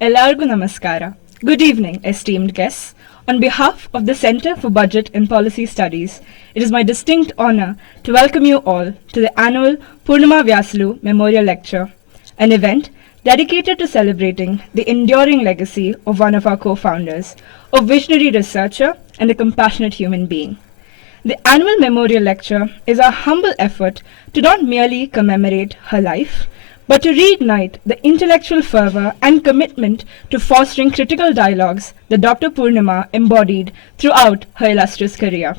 Ellargu Namaskara. Good evening, esteemed guests. On behalf of the Center for Budget and Policy Studies, it is my distinct honor to welcome you all to the annual Poornima Vyasulu Memorial Lecture, an event dedicated to celebrating the enduring legacy of one of our co-founders, a visionary researcher and a compassionate human being. The annual Memorial Lecture is our humble effort to not merely commemorate her life, but to reignite the intellectual fervor and commitment to fostering critical dialogues that Dr. Poornima embodied throughout her illustrious career.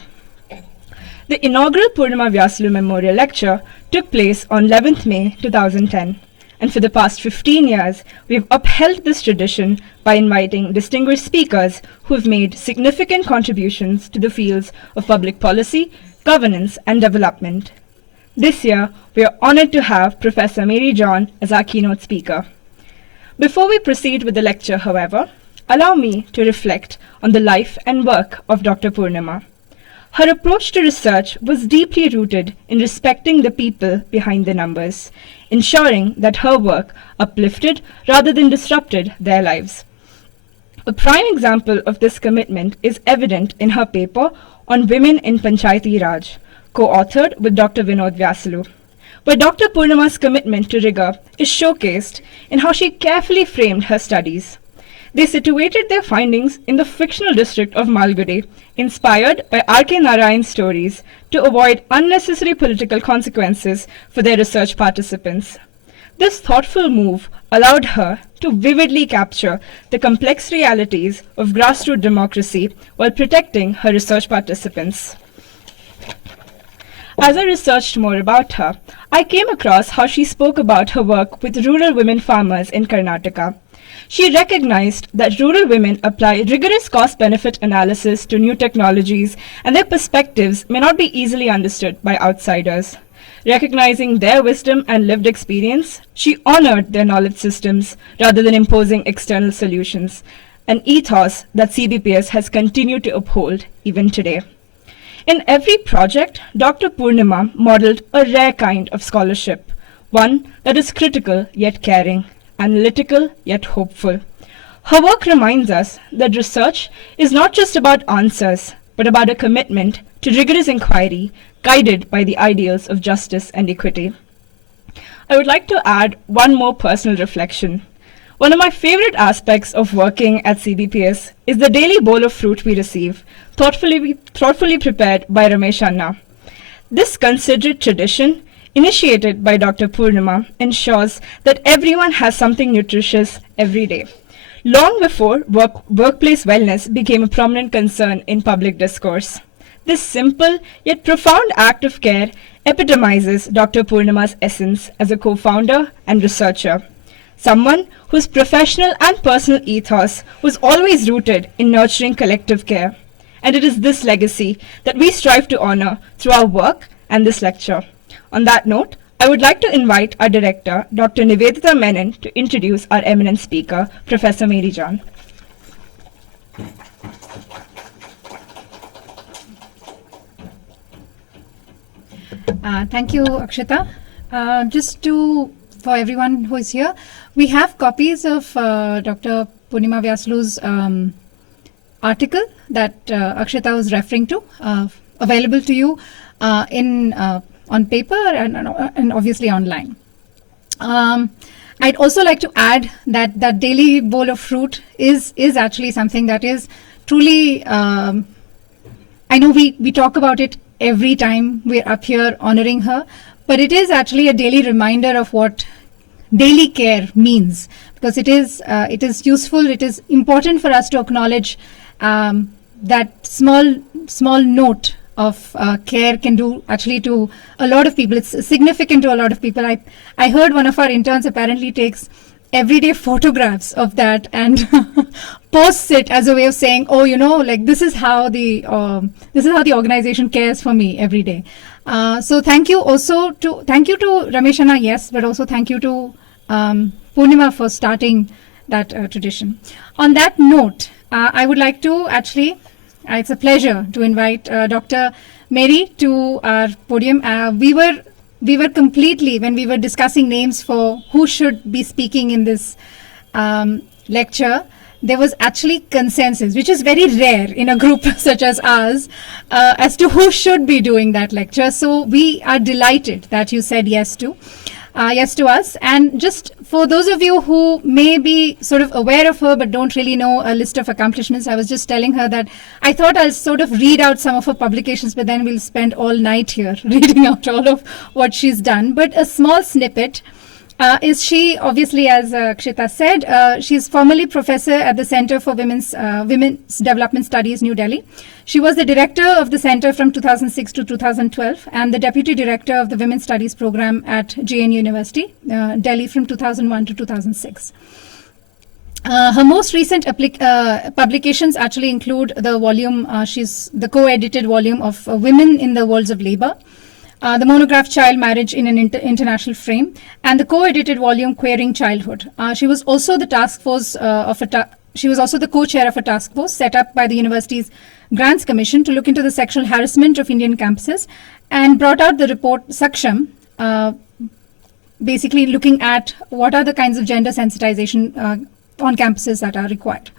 The inaugural Poornima Vyasulu Memorial Lecture took place on 11th May 2010, and for the past 15 years, we have upheld this tradition by inviting distinguished speakers who have made significant contributions to the fields of public policy, governance, and development. This year, we are honored to have Professor Mary John as our keynote speaker. Before we proceed with the lecture, however, allow me to reflect on the life and work of Dr. Poornima. Her approach to research was deeply rooted in respecting the people behind the numbers, ensuring that her work uplifted rather than disrupted their lives. A prime example of this commitment is evident in her paper on Women in Panchayati Raj, co-authored with Dr. Vinod Vyasulu, where Dr. Poornima's commitment to rigor is showcased in how she carefully framed her studies. They situated their findings in the fictional district of Malgudi, inspired by R.K. Narayan's stories, to avoid unnecessary political consequences for their research participants. This thoughtful move allowed her to vividly capture the complex realities of grassroots democracy while protecting her research participants. As I researched more about her, I came across how she spoke about her work with rural women farmers in Karnataka. She recognized that rural women apply rigorous cost-benefit analysis to new technologies, and their perspectives may not be easily understood by outsiders. Recognizing their wisdom and lived experience, she honored their knowledge systems rather than imposing external solutions, an ethos that CBPS has continued to uphold even today. In every project, Dr. Poornima modeled a rare kind of scholarship, one that is critical yet caring, analytical yet hopeful. Her work reminds us that research is not just about answers, but about a commitment to rigorous inquiry guided by the ideals of justice and equity. I would like to add one more personal reflection. One of my favorite aspects of working at CBPS is the daily bowl of fruit we receive, thoughtfully prepared by Ramesh Anna. This considerate tradition, initiated by Dr. Poornima, ensures that everyone has something nutritious every day. Long before workplace wellness became a prominent concern in public discourse, this simple yet profound act of care epitomizes Dr. Poornima's essence as a co-founder and researcher. Someone whose professional and personal ethos was always rooted in nurturing collective care. And it is this legacy that we strive to honor through our work and this lecture. On that note, I would like to invite our director, Dr. Niveditha Menon, to introduce our eminent speaker, Professor Mary John. Thank you, Akshitha. For everyone who is here, we have copies of Dr. Poornima Vyasulu's article that Akshitha was referring to, available to you on paper and obviously online. I'd also like to add that that daily bowl of fruit is actually something that is truly, I know we talk about it every time we're up here honoring her, but it is actually a daily reminder of what daily care means, because it is useful, it is important for us to acknowledge that small note of care can do actually to a lot of people. It's significant to a lot of people. I heard one of our interns apparently takes everyday photographs of that and posts it as a way of saying, oh, like this is how the organization cares for me every day. So thank you to Ramesh Anna, yes, but also thank you to Poornima for starting that tradition. On that note, I would like to actually, it's a pleasure to invite Dr. Mary to our podium. We were we were completely, when we were discussing names for who should be speaking in this lecture, there was actually consensus, which is very rare in a group such as ours, as to who should be doing that lecture. So we are delighted that you said yes to us. And just for those of you who may be sort of aware of her but don't really know a list of accomplishments, I was just telling her that I thought I'll sort of read out some of her publications, but then we'll spend all night here reading out all of what she's done. But a small snippet. Is she, obviously, as Akshitha said, she's formerly professor at the Center for Women's Development Studies, New Delhi. She was the director of the center from 2006 to 2012 and the deputy director of the Women's Studies program at JN University, Delhi from 2001 to 2006. Her most recent publications actually include the volume, she's the co-edited volume of Women in the Worlds of Labor, the monograph Child Marriage in an International Frame, and the co-edited volume Queering Childhood. She was also the she was also the co-chair of a task force set up by the university's Grants Commission to look into the sexual harassment of Indian campuses, and brought out the report Saksham, basically looking at what are the kinds of gender sensitization on campuses that are required.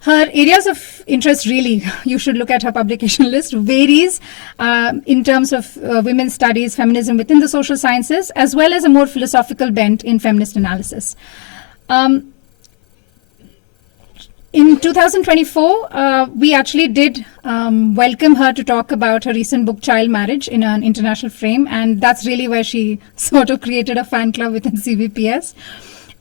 Her areas of interest, really, you should look at her publication list, varies in terms of women's studies, feminism within the social sciences, as well as a more philosophical bent in feminist analysis. In 2024, we actually did welcome her to talk about her recent book, Child Marriage in an International Frame, and that's really where she sort of created a fan club within CBPS.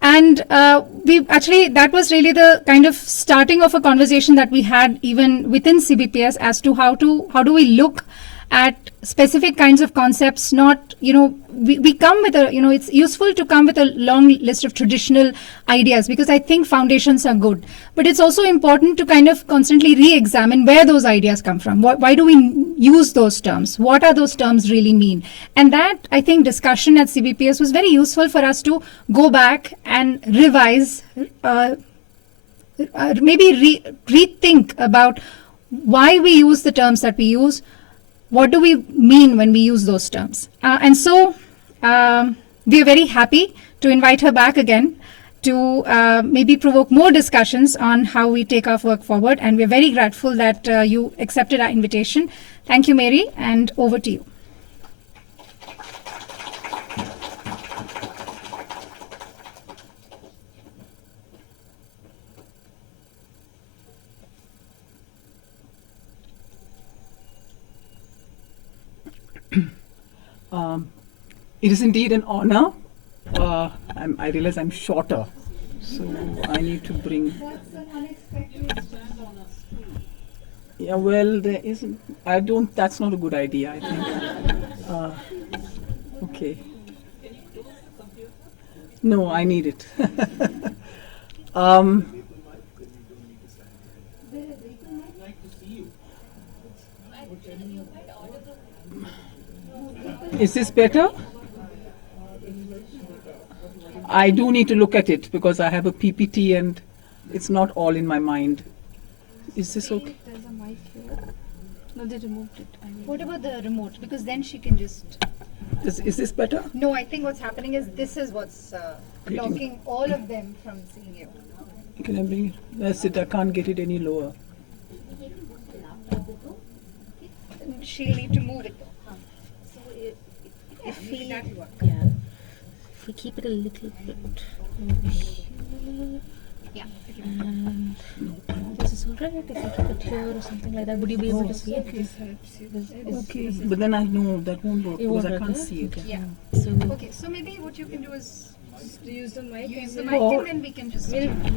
And that was really the kind of starting of a conversation that we had even within CBPS as to how do we look at specific kinds of concepts. Not, we come with it's useful to come with a long list of traditional ideas because I think foundations are good. But it's also important to kind of constantly re-examine where those ideas come from. Why do we use those terms? What are those terms really mean? And that, I think, discussion at CBPS was very useful for us to go back and revise, maybe rethink about why we use the terms that we use. What do we mean when we use those terms? And so we are very happy to invite her back again to maybe provoke more discussions on how we take our work forward. And we're very grateful that you accepted our invitation. Thank you, Mary, and over to you. It is indeed an honor. I realize I'm shorter, so I need to bring. That's an unexpected stand on a stool. Yeah, well, there isn't. I don't. That's not a good idea, I think. Okay. No, I need it. Is this better? I do need to look at it because I have a PPT and it's not all in my mind. Is this okay? There's a mic here. No, they removed it. What about the remote? Because then she can just... Is this better? No, I think what's happening is this is what's blocking all of them from seeing you. Can I bring it? That's it. I can't get it any lower. She'll need to move it. If we keep it a little bit over here, and this is alright. If I keep it here or something like that, would you be able to see it? Okay, but then I know that won't work It because won't I work, can't yeah? see it. Yeah. So Okay, so maybe what you can do is Use the mic. use the and mic Or- and then we can just...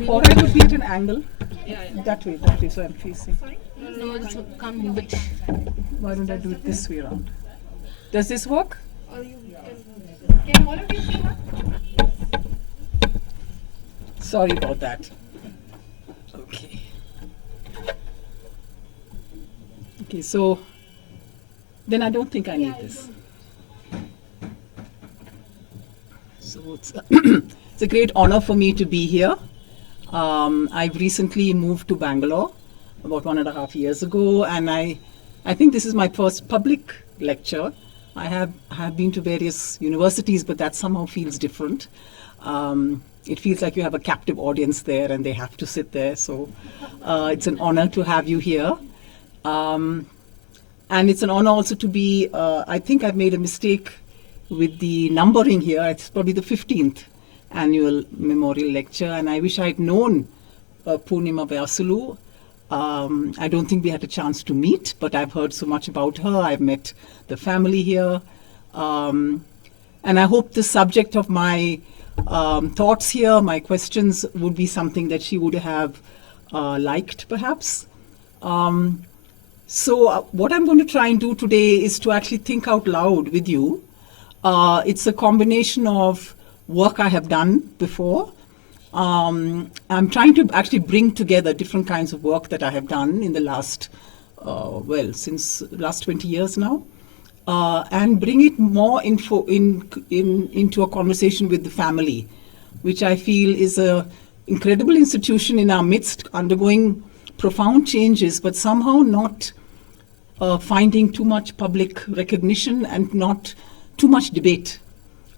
Or I could be at an angle. Yeah. That way, so I'm facing. no, this can't move it. Why don't I do it this way around? Does this work? Or you Can all of you see her? Sorry about that. Okay. Okay, so then I don't think I need this. So it's it's a great honor for me to be here. I've recently moved to Bangalore about 1.5 years ago, and I think this is my first public lecture. I have been to various universities, but that somehow feels different. It feels like you have a captive audience there and they have to sit there. So it's an honor to have you here. And it's an honor also to be, I think I've made a mistake with the numbering here. It's probably the 15th annual memorial lecture, and I wish I'd known Poornima Vyasulu. I don't think we had a chance to meet, but I've heard so much about her. I've met the family here. And I hope the subject of my thoughts here, my questions, would be something that she would have liked, perhaps. So what I'm going to try and do today is to actually think out loud with you. It's a combination of work I have done before. I'm trying to actually bring together different kinds of work that I have done in the last, since last 20 years now, and bring it more into a conversation with the family, which I feel is an incredible institution in our midst, undergoing profound changes, but somehow not finding too much public recognition and not too much debate.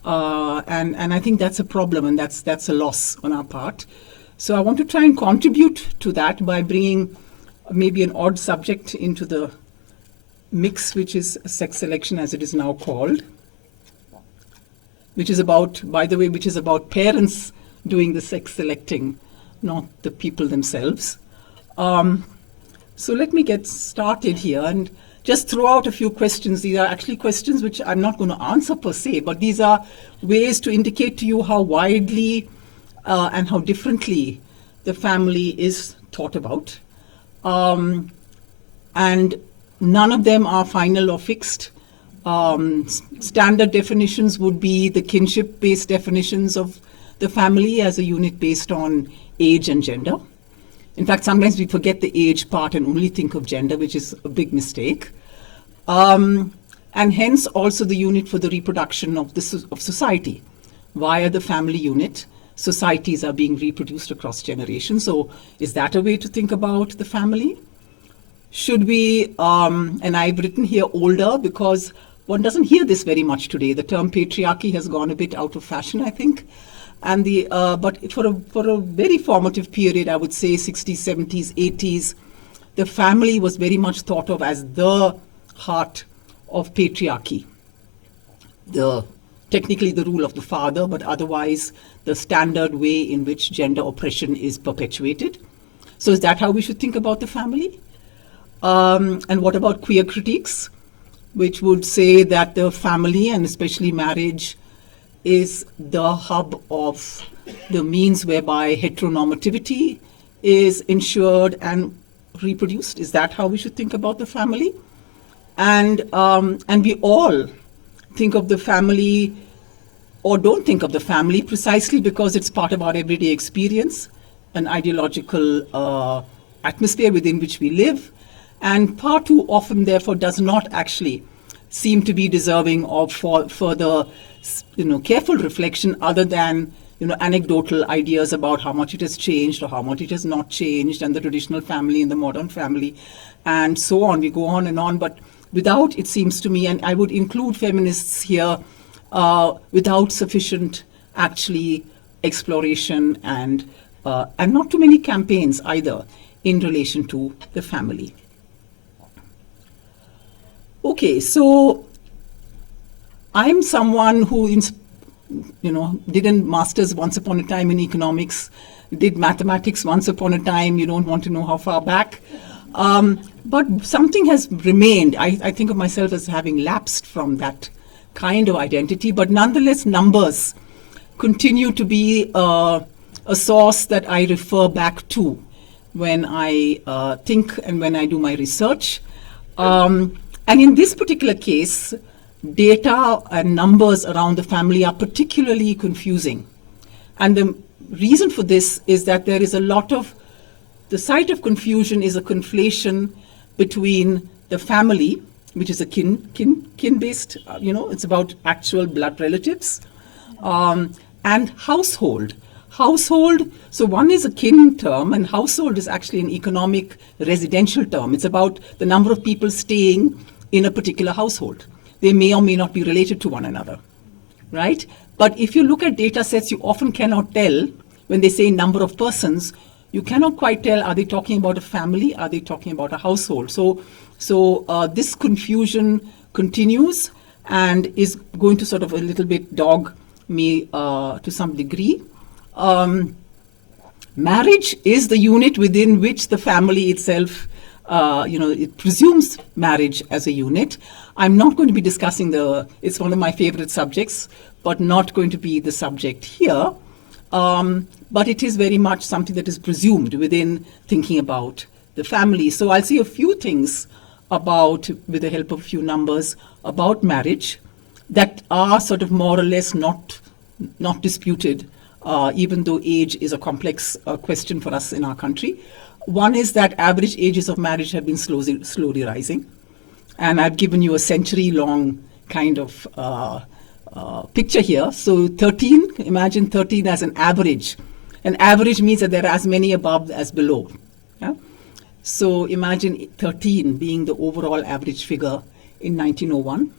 And I think that's a problem, and that's a loss on our part. So I want to try and contribute to that by bringing maybe an odd subject into the mix, which is sex selection, as it is now called, which is about, by the way, which is about parents doing the sex selecting, not the people themselves. So let me get started here and just throw out a few questions. These are actually questions which I'm not going to answer per se, but these are ways to indicate to you how widely and how differently the family is thought about. And none of them are final or fixed. Standard definitions would be the kinship-based definitions of the family as a unit based on age and gender. In fact, sometimes we forget the age part and only think of gender, which is a big mistake. And hence also the unit for the reproduction of society. Via the family unit, societies are being reproduced across generations. So is that a way to think about the family? Should we, and I've written here older because one doesn't hear this very much today. The term patriarchy has gone a bit out of fashion, I think. And but for a very formative period, I would say 60s, 70s, 80s, the family was very much thought of as the heart of patriarchy. Technically the rule of the father, but otherwise the standard way in which gender oppression is perpetuated. So is that how we should think about the family? And what about queer critiques, which would say that the family, and especially marriage, is the hub of the means whereby heteronormativity is ensured and reproduced? Is that how we should think about the family? And we all think of the family or don't think of the family precisely because it's part of our everyday experience, an ideological atmosphere within which we live, and far too often, therefore, does not actually seem to be deserving of further careful reflection other than anecdotal ideas about how much it has changed or how much it has not changed, and the traditional family and the modern family, and so on. We go on and on, but without, it seems to me, and I would include feminists here, without sufficient actually exploration and not too many campaigns either in relation to the family. Okay, so I'm someone who, did a master's once upon a time in economics, did mathematics once upon a time. You don't want to know how far back. But something has remained. I think of myself as having lapsed from that kind of identity, but nonetheless, numbers continue to be a source that I refer back to when I think and when I do my research. And in this particular case, data and numbers around the family are particularly confusing. And the reason for this is that there is a lot of, the site of confusion is a conflation between the family, which is a kin-based, it's about actual blood relatives, and household. Household, so one is a kin term, and household is actually an economic residential term. It's about the number of people staying in a particular household. they may or may not be related to one another, right? But if you look at data sets, you often cannot tell, when they say number of persons, you cannot quite tell, are they talking about a family? Are they talking about a household? So this confusion continues and is going to sort of a little bit dog me to some degree. Marriage is the unit within which the family itself, it presumes marriage as a unit. I'm not going to be discussing it's one of my favorite subjects, but not going to be the subject here. But it is very much something that is presumed within thinking about the family. So I'll say a few things with the help of a few numbers, about marriage that are sort of more or less not disputed, even though age is a complex question for us in our country. One is that average ages of marriage have been slowly rising. And I've given you a century-long kind of picture here. So 13, imagine 13 as an average. An average means that there are as many above as below. Yeah? So imagine 13 being the overall average figure in 1901.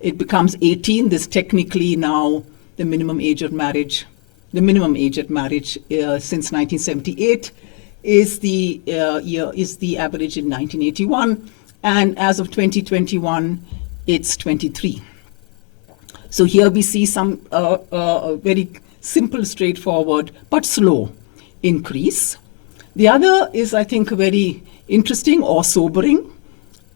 It becomes 18. This technically now the minimum age at marriage since 1978 is the average in 1981, and as of 2021, it's 23. So here we see some very simple, straightforward, but slow increase. The other is, I think, very interesting or sobering,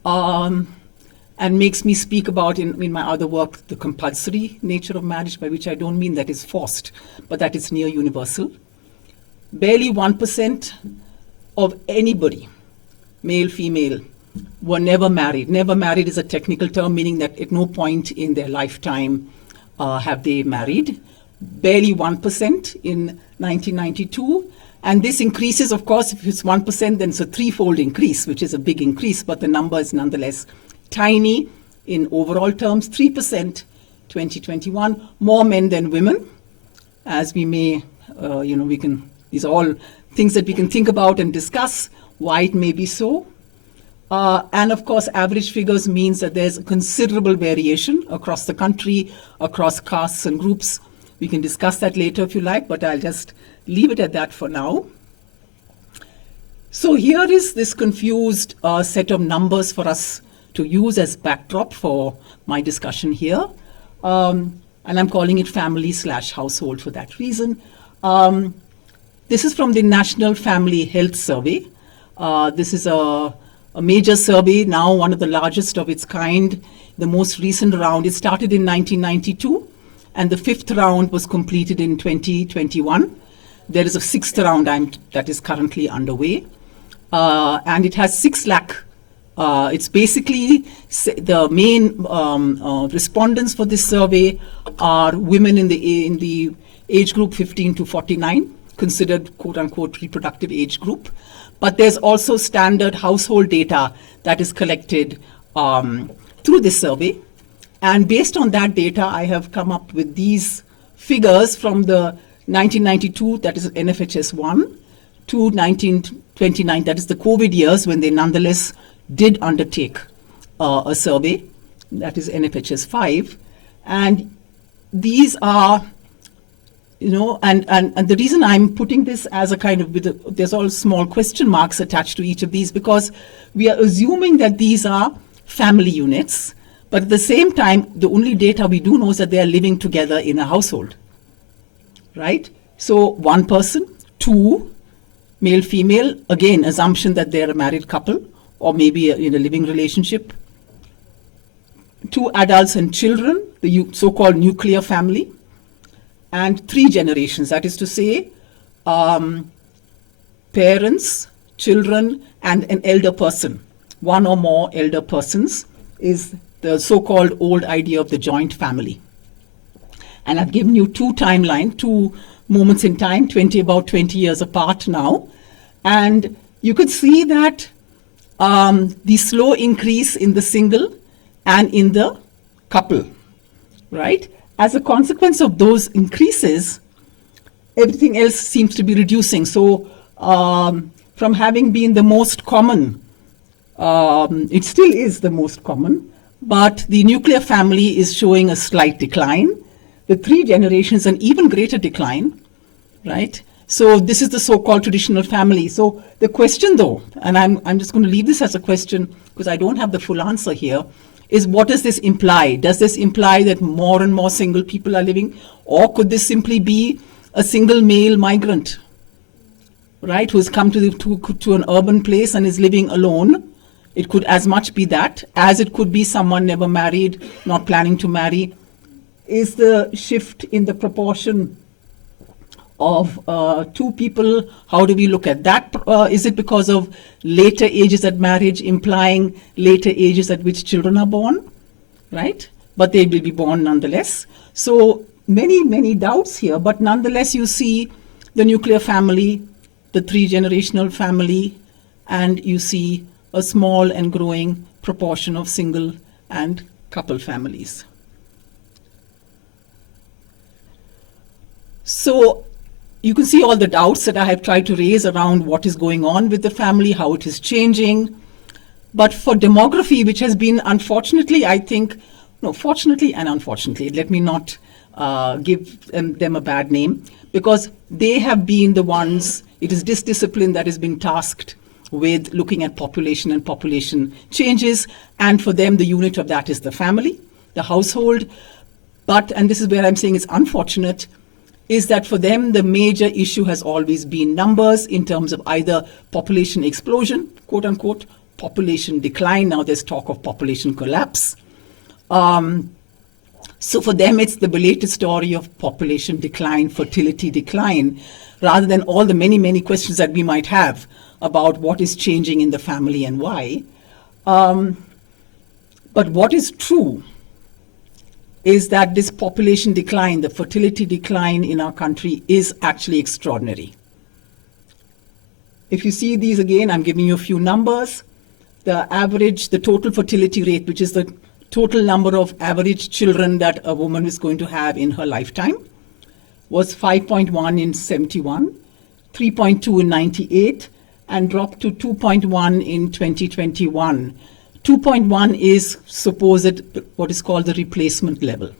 and makes me speak about, in my other work, the compulsory nature of marriage, by which I don't mean that is forced, but that it's near universal. Barely 1% of anybody, male, female, were never married. Never married is a technical term, meaning that at no point in their lifetime have they married. Barely 1% in 1992. And this increases, of course, if it's 1%, then it's a threefold increase, which is a big increase, but the number is nonetheless tiny in overall terms. 3%, 2021, more men than women, as we may, these are all things that we can think about and discuss why it may be so. And of course, average figures means that there's considerable variation across the country, across castes and groups. We can discuss that later if you like, but I'll just leave it at that for now. So here is this confused set of numbers for us to use as backdrop for my discussion here. And I'm calling it family/household for that reason. This is from the National Family Health Survey. This is a major survey, now one of the largest of its kind. The most recent round, it started in 1992, and the fifth round was completed in 2021. There is a sixth round that is currently underway, and it has 6 lakh. It's basically the main respondents for this survey are women in the age group 15 to 49, considered quote-unquote reproductive age group. But there's also standard household data that is collected through this survey. And based on that data, I have come up with these figures from the 1992, that is NFHS 1, to 1929, that is the COVID years, when they nonetheless did undertake a survey, that is NFHS 5. And these are, and the reason I'm putting this as a kind of, there's all small question marks attached to each of these, because we are assuming that these are family units, but at the same time, the only data we do know is that they are living together in a household, right? So 1 person, 2, male, female, again, assumption that they're a married couple, or maybe in a living relationship. 2 adults and children, the so-called nuclear family. And 3 generations, that is to say, parents, children, and an elder person. 1 or more elder persons is the so-called old idea of the joint family. And I've given you 2 moments in time, about 20 years apart now. And you could see that the slow increase in the single and in the couple, right? As a consequence of those increases, everything else seems to be reducing. So from having been the most common, it still is the most common, but the nuclear family is showing a slight decline. The 3 generations, an even greater decline, right? So this is the so-called traditional family. So the question though, and I'm just going to leave this as a question because I don't have the full answer here, is what does this imply? Does this imply that more and more single people are living? Or could this simply be a single male migrant, right, who's come to an urban place and is living alone? It could as much be that as it could be someone never married, not planning to marry. Is the shift in the proportion of 2 people, how do we look at that? Is it because of later ages at marriage, implying later ages at which children are born, right? But they will be born nonetheless. So many doubts here, but nonetheless you see the nuclear family, the 3-generational family, and you see a small and growing proportion of single and couple families. So you can see all the doubts that I have tried to raise around what is going on with the family, how it is changing. But for demography, which has been unfortunately, I think, no, fortunately and unfortunately, let me not give them a bad name, because they have been the ones, it is this discipline that has been tasked with looking at population and population changes. And for them, the unit of that is the family, the household. But, and this is where I'm saying it's unfortunate, is that for them, the major issue has always been numbers in terms of either population explosion, quote unquote, population decline. Now there's talk of population collapse. So for them, it's the belated story of population decline, fertility decline, rather than all the many questions that we might have about what is changing in the family and why. But what is true is that this population decline, the fertility decline in our country is actually extraordinary. If you see these again, I'm giving you a few numbers. The average, the total fertility rate, which is the total number of average children that a woman is going to have in her lifetime, was 5.1 in 71, 3.2 in 98, and dropped to 2.1 in 2021. 2.1 is supposed what is called the replacement level,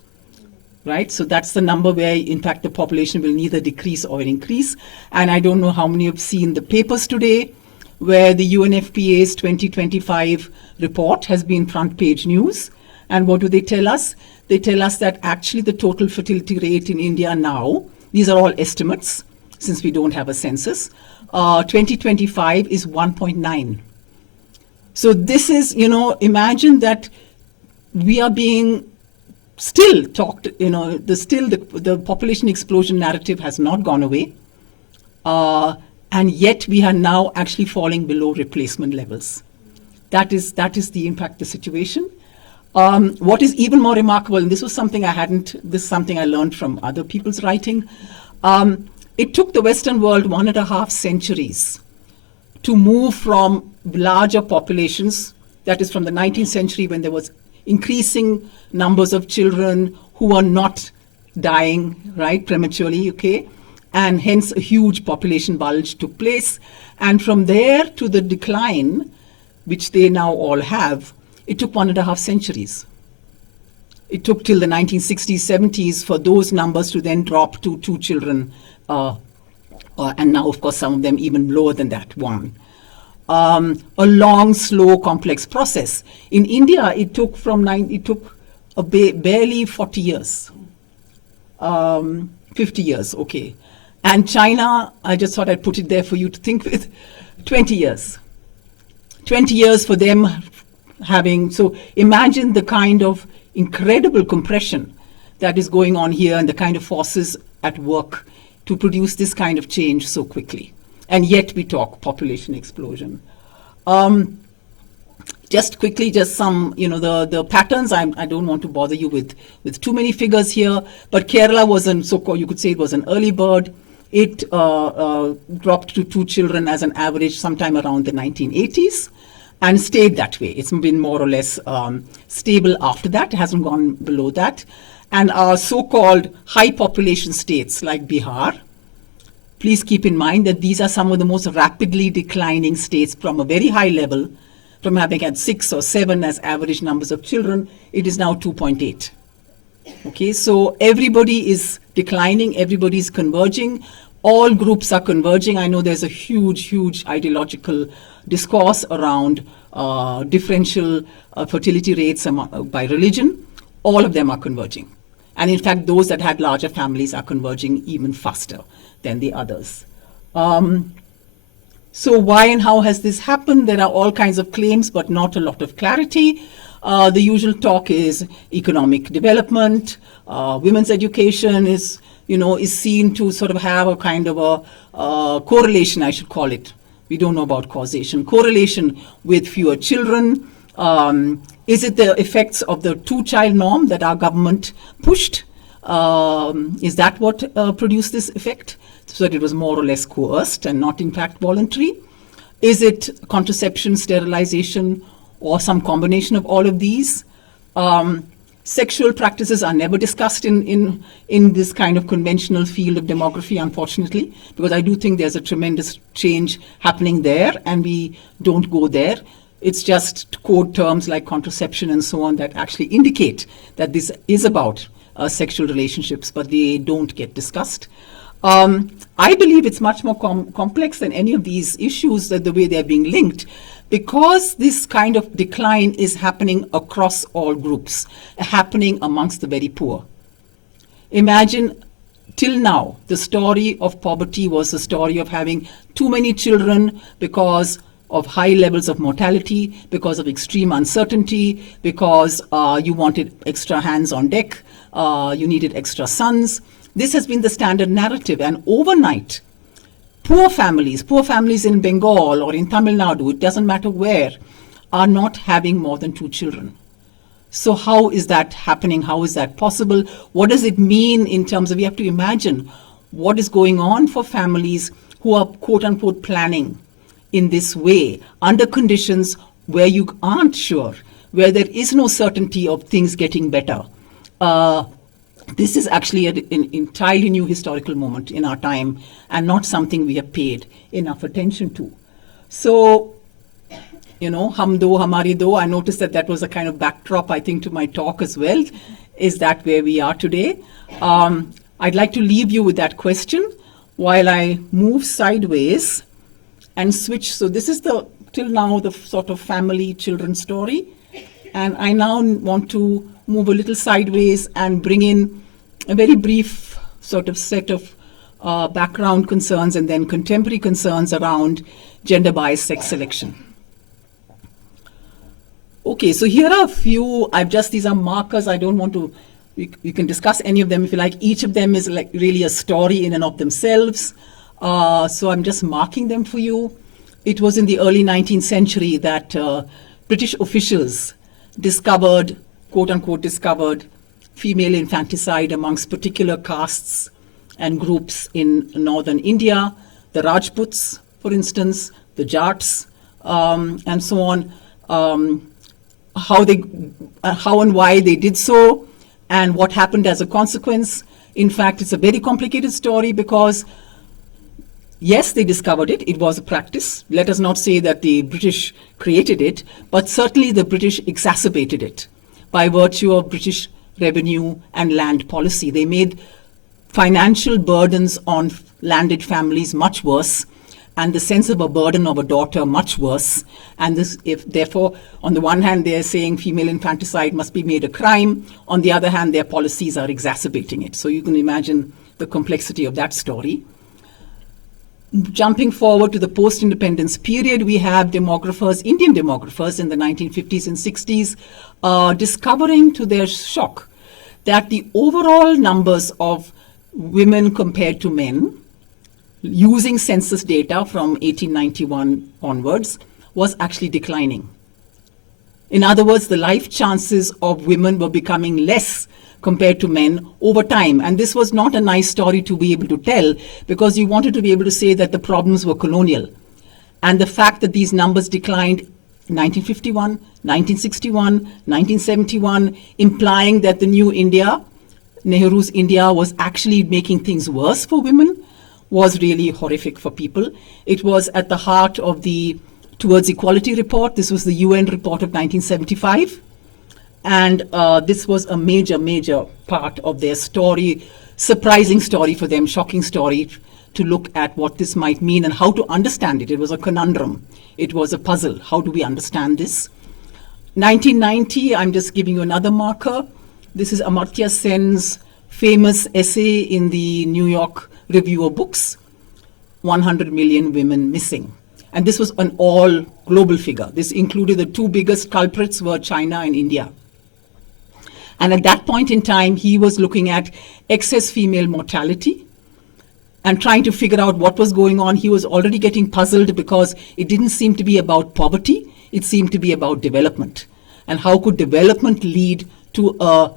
right? So that's the number where, in fact, the population will neither decrease or increase. And I don't know how many have seen the papers today where the UNFPA's 2025 report has been front page news. And what do they tell us? They tell us that actually the total fertility rate in India now, these are all estimates since we don't have a census, 2025 is 1.9. So this is, imagine that we are being still talked, the population explosion narrative has not gone away. And yet we are now actually falling below replacement levels. That is the impact, the situation. What is even more remarkable, and this is something I learned from other people's writing. It took the Western world 1.5 centuries to move from larger populations, that is from the 19th century when there was increasing numbers of children who were not dying, right, prematurely, okay? And hence a huge population bulge took place. And from there to the decline, which they now all have, it took 1.5 centuries. It took till the 1960s, 70s for those numbers to then drop to 2 children. And now, of course, some of them even lower than that, 1. A long, slow, complex process. In India, it took barely 40 years, 50 years, okay. And China, I just thought I'd put it there for you to think with, 20 years. 20 years for them having, so imagine the kind of incredible compression that is going on here and the kind of forces at work to produce this kind of change so quickly. And yet we talk population explosion. Just quickly, just some, the patterns. I don't want to bother you with too many figures here, but Kerala was you could say it was an early bird. It dropped to 2 children as an average sometime around the 1980s and stayed that way. It's been more or less stable after that. It hasn't gone below that. And our so-called high population states like Bihar, please keep in mind that these are some of the most rapidly declining states from a very high level, from having had 6 or 7 as average numbers of children, it is now 2.8. Okay, so everybody is declining, everybody is converging, all groups are converging. I know there's a huge ideological discourse around differential fertility rates by religion. All of them are converging. And in fact, those that had larger families are converging even faster than the others. So why and how has this happened? There are all kinds of claims, but not a lot of clarity. The usual talk is economic development, women's education is seen to sort of have a kind of a correlation, I should call it. We don't know about causation. Correlation with fewer children. Is it the effects of the 2-child norm that our government pushed? Is that what produced this effect? So that it was more or less coerced and not in fact voluntary? Is it contraception, sterilization, or some combination of all of these? Sexual practices are never discussed in this kind of conventional field of demography, unfortunately, because I do think there's a tremendous change happening there, and we don't go there. It's just code terms like contraception and so on that actually indicate that this is about sexual relationships, but they don't get discussed. I believe it's much more complex than any of these issues, that the way they're being linked, because this kind of decline is happening across all groups, happening amongst the very poor. Imagine, till now, the story of poverty was the story of having too many children because of high levels of mortality, because of extreme uncertainty, because you wanted extra hands on deck, you needed extra sons. This has been the standard narrative, and overnight, poor families in Bengal or in Tamil Nadu, it doesn't matter where, are not having more than 2 children. So how is that happening? How is that possible? What does it mean in terms of, you have to imagine what is going on for families who are quote unquote planning in this way, under conditions where you aren't sure, where there is no certainty of things getting better. This is actually an entirely new historical moment in our time, and not something we have paid enough attention to. So, hum do, hamari do, I noticed that was a kind of backdrop, I think, to my talk as well. Is that where we are today? I'd like to leave you with that question while I move sideways and switch. So this is till now the sort of family children story. And I now want to move a little sideways and bring in a very brief sort of set of background concerns and then contemporary concerns around gender-biased sex selection. Okay, so here are a few, these are markers. I don't want to, you can discuss any of them if you like. Each of them is like really a story in and of themselves. So I'm just marking them for you. It was in the early 19th century that British officials discovered, quote unquote, discovered female infanticide amongst particular castes and groups in northern India, the Rajputs, for instance, the Jats, and so on, how and why they did so, and what happened as a consequence. In fact, it's a very complicated story because, yes, they discovered it. It was a practice. Let us not say that the British created it, but certainly the British exacerbated it by virtue of British revenue and land policy. They made financial burdens on landed families much worse, and the sense of a burden of a daughter much worse. And therefore, on the one hand, they're saying female infanticide must be made a crime. On the other hand, their policies are exacerbating it. So you can imagine the complexity of that story. Jumping forward to the post-independence period, we have demographers, Indian demographers in the 1950s and 60s, discovering to their shock that the overall numbers of women compared to men, using census data from 1891 onwards, was actually declining. In other words, the life chances of women were becoming less compared to men over time. And this was not a nice story to be able to tell, because you wanted to be able to say that the problems were colonial. And the fact that these numbers declined 1951, 1961, 1971, implying that the new India, Nehru's India, was actually making things worse for women, was really horrific for people. It was at the heart of the Towards Equality report. This was the UN report of 1975. And this was a major, major part of their story, surprising story for them, shocking story, to look at what this might mean and how to understand it. It was a conundrum. It was a puzzle. How do we understand this? 1990, I'm just giving you another marker. This is Amartya Sen's famous essay in the New York Review of Books, 100 million women missing. And this was an all global figure. This included the two biggest culprits were China and India. And at that point in time, he was looking at excess female mortality and trying to figure out what was going on. He was already getting puzzled because it didn't seem to be about poverty. It seemed to be about development. And how could development lead to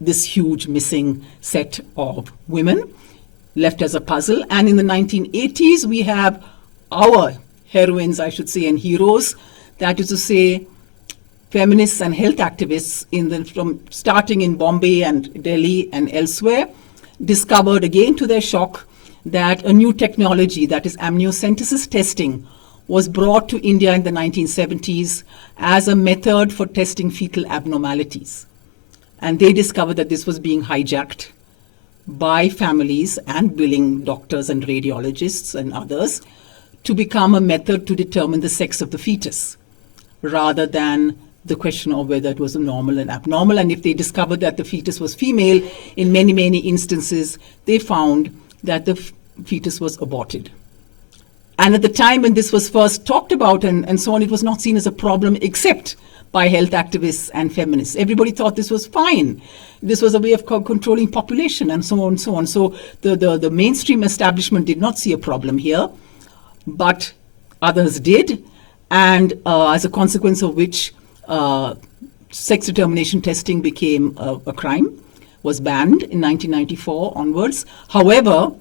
this huge missing set of women left as a puzzle? And in the 1980s, we have our heroines, I should say, and heroes, that is to say, feminists and health activists from starting in Bombay and Delhi and elsewhere, discovered again to their shock that a new technology, that is amniocentesis testing, was brought to India in the 1970s as a method for testing fetal abnormalities. And they discovered that this was being hijacked by families and billing doctors and radiologists and others to become a method to determine the sex of the fetus, rather than the question of whether it was normal and abnormal. And if they discovered that the fetus was female, in many, many instances, they found that the fetus was aborted. And at the time when this was first talked about and so on, it was not seen as a problem except by health activists and feminists. Everybody thought this was fine. This was a way of controlling population and so on and so on. So the mainstream establishment did not see a problem here, but others did. And as a consequence of which, sex determination testing became a crime, was banned in 1994 onwards. However,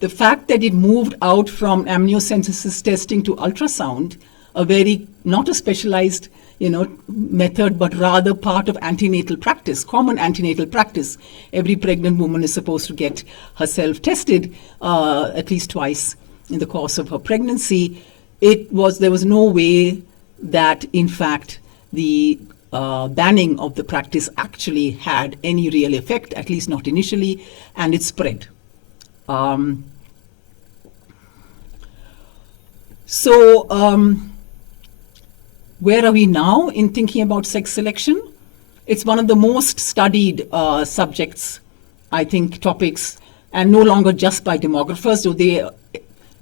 the fact that it moved out from amniocentesis testing to ultrasound, not a specialized method, but rather part of antenatal practice, common antenatal practice. Every pregnant woman is supposed to get herself tested at least twice in the course of her pregnancy. There was no way that, in fact, the banning of the practice actually had any real effect, at least not initially, and it spread. Where are we now in thinking about sex selection? It's one of the most studied subjects, I think, topics, and no longer just by demographers, though they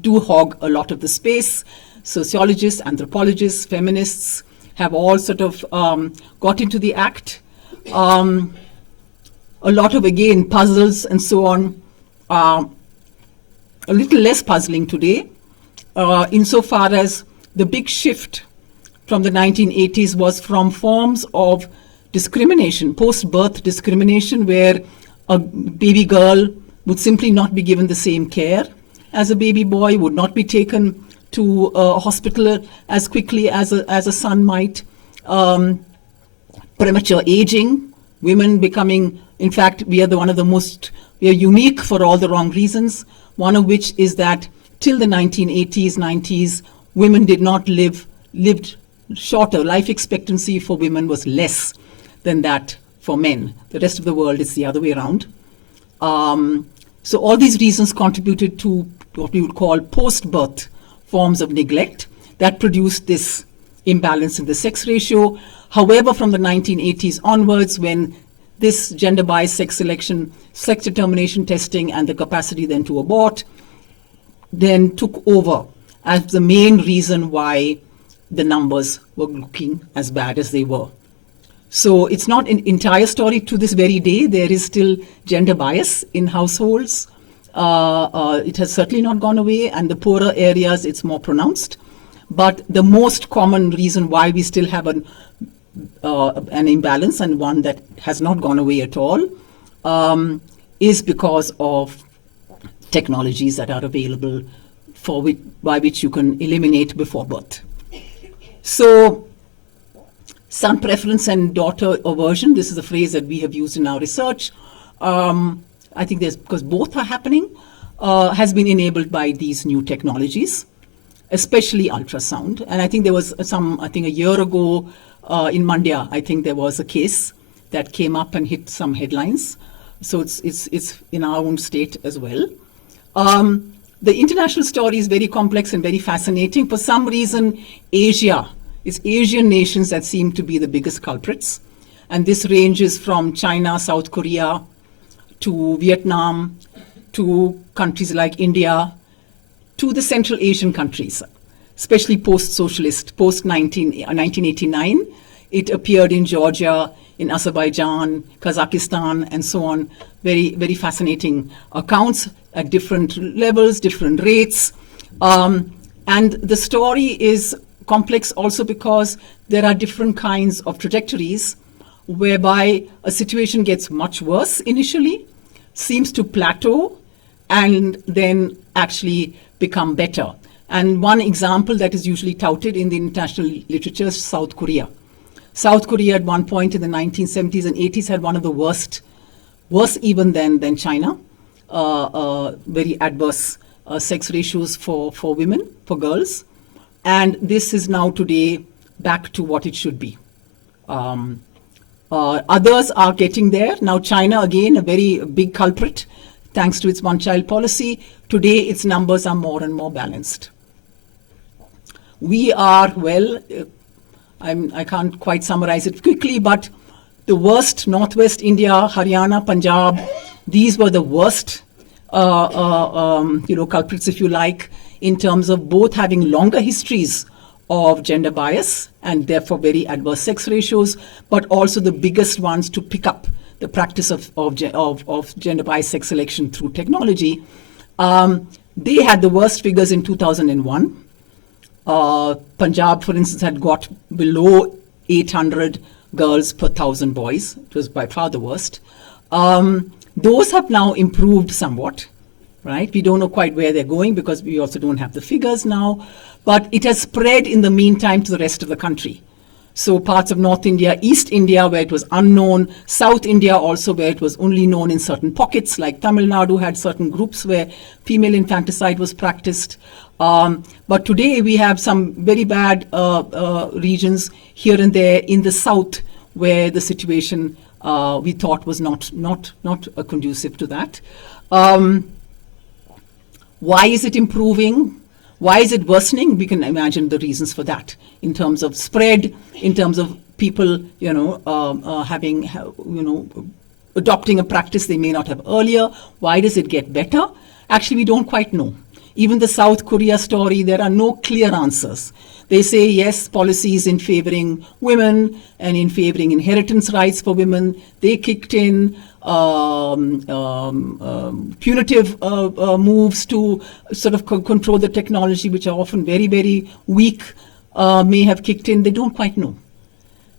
do hog a lot of the space. Sociologists, anthropologists, feminists have all sort of got into the act. A lot of, again, puzzles and so on. A little less puzzling today, insofar as the big shift from the 1980s was from forms of discrimination, post-birth discrimination, where a baby girl would simply not be given the same care as a baby boy, would not be taken to a hospital as quickly as a son might. Premature aging, women becoming, in fact, we are unique for all the wrong reasons. One of which is that till the 1980s, 90s, women did not lived shorter. Life expectancy for women was less than that for men. The rest of the world is the other way around. So all these reasons contributed to what we would call post-birth forms of neglect that produced this imbalance in the sex ratio. However, from the 1980s onwards, when this gender-biased sex selection, sex determination testing, and the capacity then to abort then took over as the main reason why the numbers were looking as bad as they were. So it's not an entire story to this very day. There is still gender bias in households. It has certainly not gone away, and the poorer areas it's more pronounced. But the most common reason why we still have an imbalance, and one that has not gone away at all, is because of technologies that are available by which you can eliminate before birth. So, son preference and daughter aversion, this is a phrase that we have used in our research. I think because both are happening, has been enabled by these new technologies. especially ultrasound. And I think there was a year ago in Mandya, I think there was a case that came up and hit some headlines. So it's in our own state as well. The international story is very complex and very fascinating. For some reason, it's Asian nations that seem to be the biggest culprits. And this ranges from China, South Korea, to Vietnam, to countries like India, to the Central Asian countries, especially post-socialist, post-1989. It appeared in Georgia, in Azerbaijan, Kazakhstan, and so on. Very, very fascinating accounts at different levels, different rates. And the story is complex also because there are different kinds of trajectories whereby a situation gets much worse initially, seems to plateau, and then actually become better. And one example that is usually touted in the international literature is South Korea. South Korea at one point in the 1970s and 80s had one of the worse even than China, very adverse sex ratios for women, for girls. And this is now today back to what it should be. Others are getting there. Now China, again, a very big culprit, thanks to its one-child policy. Today, its numbers are more and more balanced. We are, well, I can't quite summarize it quickly, but the worst, Northwest India, Haryana, Punjab, these were the worst, culprits, if you like, in terms of both having longer histories of gender bias and therefore very adverse sex ratios, but also the biggest ones to pick up the practice of gender bias sex selection through technology. They had the worst figures in 2001. Punjab, for instance, had got below 800 girls per 1,000 boys. It was by far the worst. Those have now improved somewhat, right? We don't know quite where they're going because we also don't have the figures now. But it has spread in the meantime to the rest of the country. So parts of North India, East India, where it was unknown, South India also, where it was only known in certain pockets, like Tamil Nadu had certain groups where female infanticide was practiced. But today we have some very bad regions here and there in the South where the situation we thought was not conducive to that. Why is it improving? Why is it worsening? We can imagine the reasons for that in terms of spread, in terms of people, having, adopting a practice they may not have earlier. Why does it get better? Actually, we don't quite know. Even the South Korea story, there are no clear answers. They say, yes, policies in favoring women and in favoring inheritance rights for women, they kicked in. Punitive moves to sort of control the technology, which are often very, very weak, may have kicked in. They don't quite know.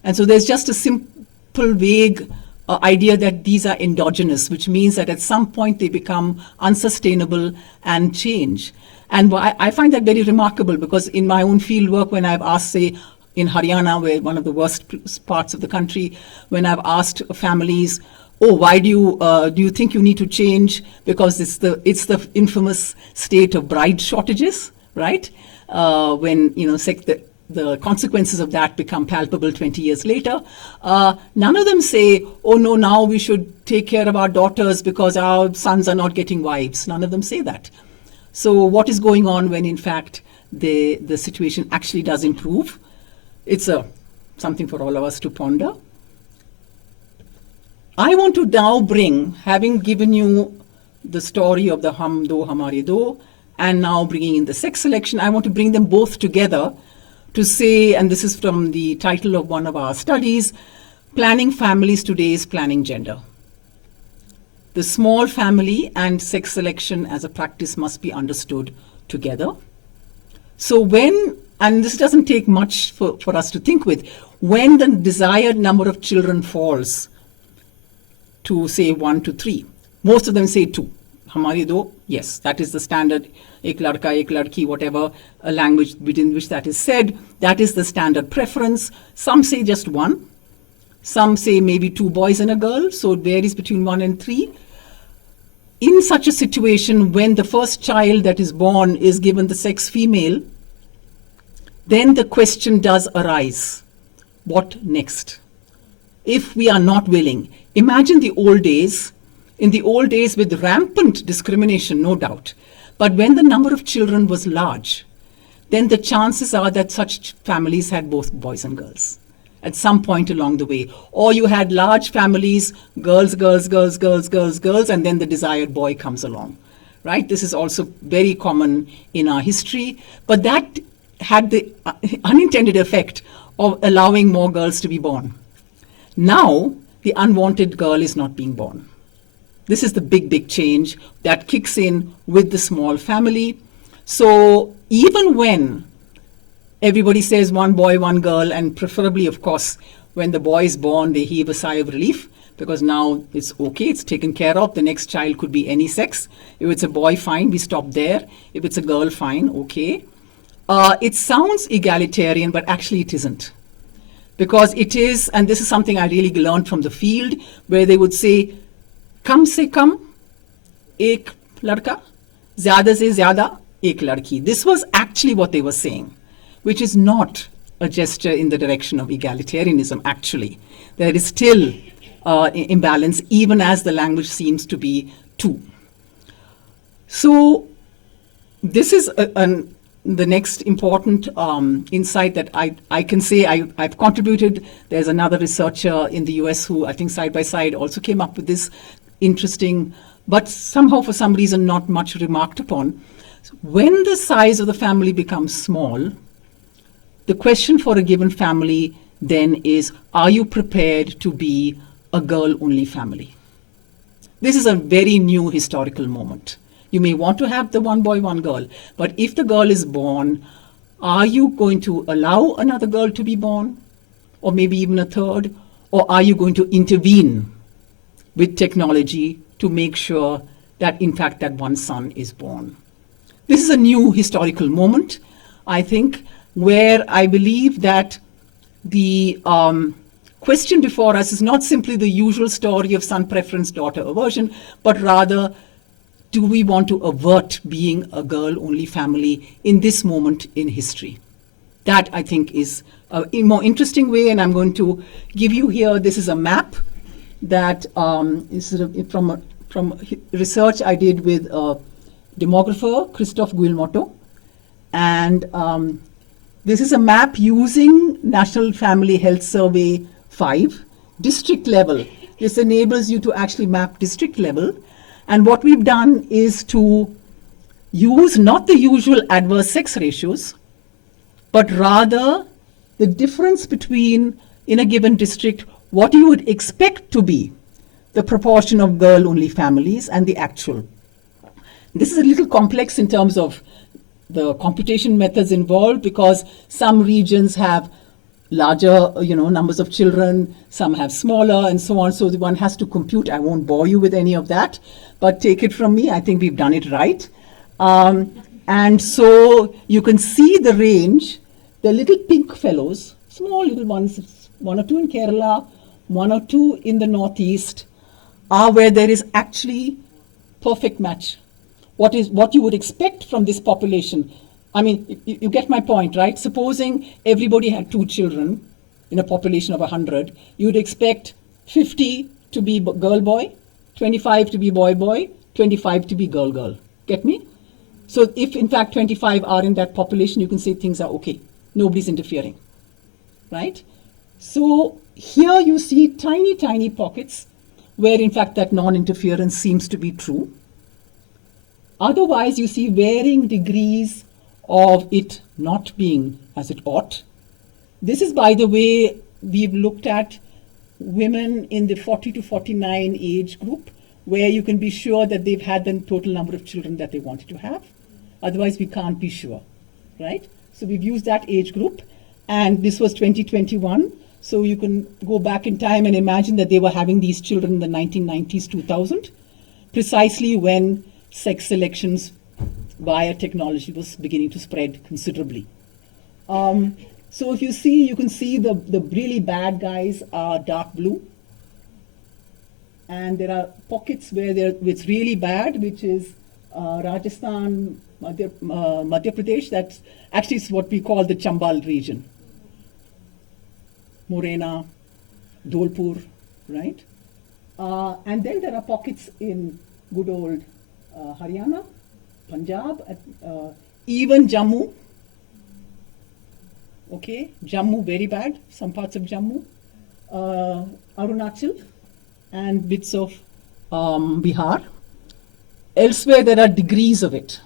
And so there's just a simple, vague idea that these are endogenous, which means that at some point they become unsustainable and change. And I find that very remarkable because in my own field work, when I've asked, say, in Haryana, where one of the worst parts of the country, when I've asked families, why do you think you need to change? Because it's the infamous state of bride shortages, right? When the consequences of that become palpable 20 years later. None of them say, oh no, now we should take care of our daughters because our sons are not getting wives. None of them say that. So what is going on when in fact the situation actually does improve? It's something for all of us to ponder. I want to now bring, having given you the story of the Hum Do Hamare Do, and now bringing in the sex selection, I want to bring them both together to say, and this is from the title of one of our studies, Planning Families Today is Planning Gender. The small family and sex selection as a practice must be understood together. So when, and this doesn't take much for us to think with, when the desired number of children falls to say 1 to 3. Most of them say 2. Hamare do, yes, that is the standard. Ek ladka, ek ladki, whatever language within which that is said, that is the standard preference. Some say just 1. Some say maybe 2 boys and a girl, so it varies between 1 and 3. In such a situation, when the first child that is born is given the sex female, then the question does arise, what next? If we are not willing, imagine the old days, in the old days with rampant discrimination, no doubt, but when the number of children was large, then the chances are that such families had both boys and girls at some point along the way. Or you had large families, girls, girls, girls, girls, girls, girls, and then the desired boy comes along, right? This is also very common in our history, but that had the unintended effect of allowing more girls to be born. Now, the unwanted girl is not being born. This is the big, big change that kicks in with the small family. So even when everybody says one boy, one girl, and preferably, of course, when the boy is born, they heave a sigh of relief because now it's okay, it's taken care of. The next child could be any sex. If it's a boy, fine, we stop there. If it's a girl, fine, okay. It sounds egalitarian, but actually it isn't. Because it is, and this is something I really learned from the field, where they would say, kam se kam, ek ladka, zyada se zyada, ek ladki. This was actually what they were saying, which is not a gesture in the direction of egalitarianism, actually. There is still imbalance, even as the language seems to be two. So this is the next important insight that I can say I've contributed. There's another researcher in the US who I think side by side also came up with this interesting, but somehow for some reason not much remarked upon. When the size of the family becomes small, the question for a given family then is, are you prepared to be a girl-only family? This is a very new historical moment. You may want to have the one boy, one girl, but if the girl is born, are you going to allow another girl to be born? Or maybe even a third? Or are you going to intervene with technology to make sure that, in fact, that one son is born? This is a new historical moment, I think, where I believe that the question before us is not simply the usual story of son preference, daughter aversion, but rather, do we want to avert being a girl-only family in this moment in history? That, I think, is a more interesting way, and I'm going to give you here, this is a map that is sort of from research I did with demographer Christoph Guillemotto. And this is a map using National Family Health Survey 5, district level. This enables you to actually map district level. And what we've done is to use not the usual adverse sex ratios, but rather the difference between, in a given district, what you would expect to be the proportion of girl-only families and the actual. This is a little complex in terms of the computation methods involved, because some regions have larger, numbers of children, some have smaller, and so on. So one has to compute. I won't bore you with any of that, but take it from me, I think we've done it right. And so you can see the range. The little pink fellows, small little ones, one or two in Kerala, one or two in the Northeast, are where there is actually perfect match. What you would expect from this population. I mean, you get my point, right? Supposing everybody had 2 children in a population of 100, you'd expect 50 to be girl-boy, 25 to be boy-boy, 25 to be girl-girl. Get me? So if, in fact, 25 are in that population, you can say things are okay. Nobody's interfering, right? So here you see tiny, tiny pockets where, in fact, that non-interference seems to be true. Otherwise, you see varying degrees of it not being as it ought. This is, by the way, we've looked at women in the 40 to 49 age group, where you can be sure that they've had the total number of children that they wanted to have. Otherwise, we can't be sure, right? So we've used that age group, and this was 2021. So you can go back in time and imagine that they were having these children in the 1990s, 2000, precisely when sex selections via technology was beginning to spread considerably. So if you see, you can see the really bad guys are dark blue. And there are pockets where it's really bad, which is Rajasthan, Madhya Pradesh, that's actually is what we call the Chambal region. Morena, Dholpur, right? And then there are pockets in good old Haryana, Punjab, even Jammu. Okay, Jammu very bad, some parts of Jammu, Arunachal, and bits of Bihar. Elsewhere there are degrees of it,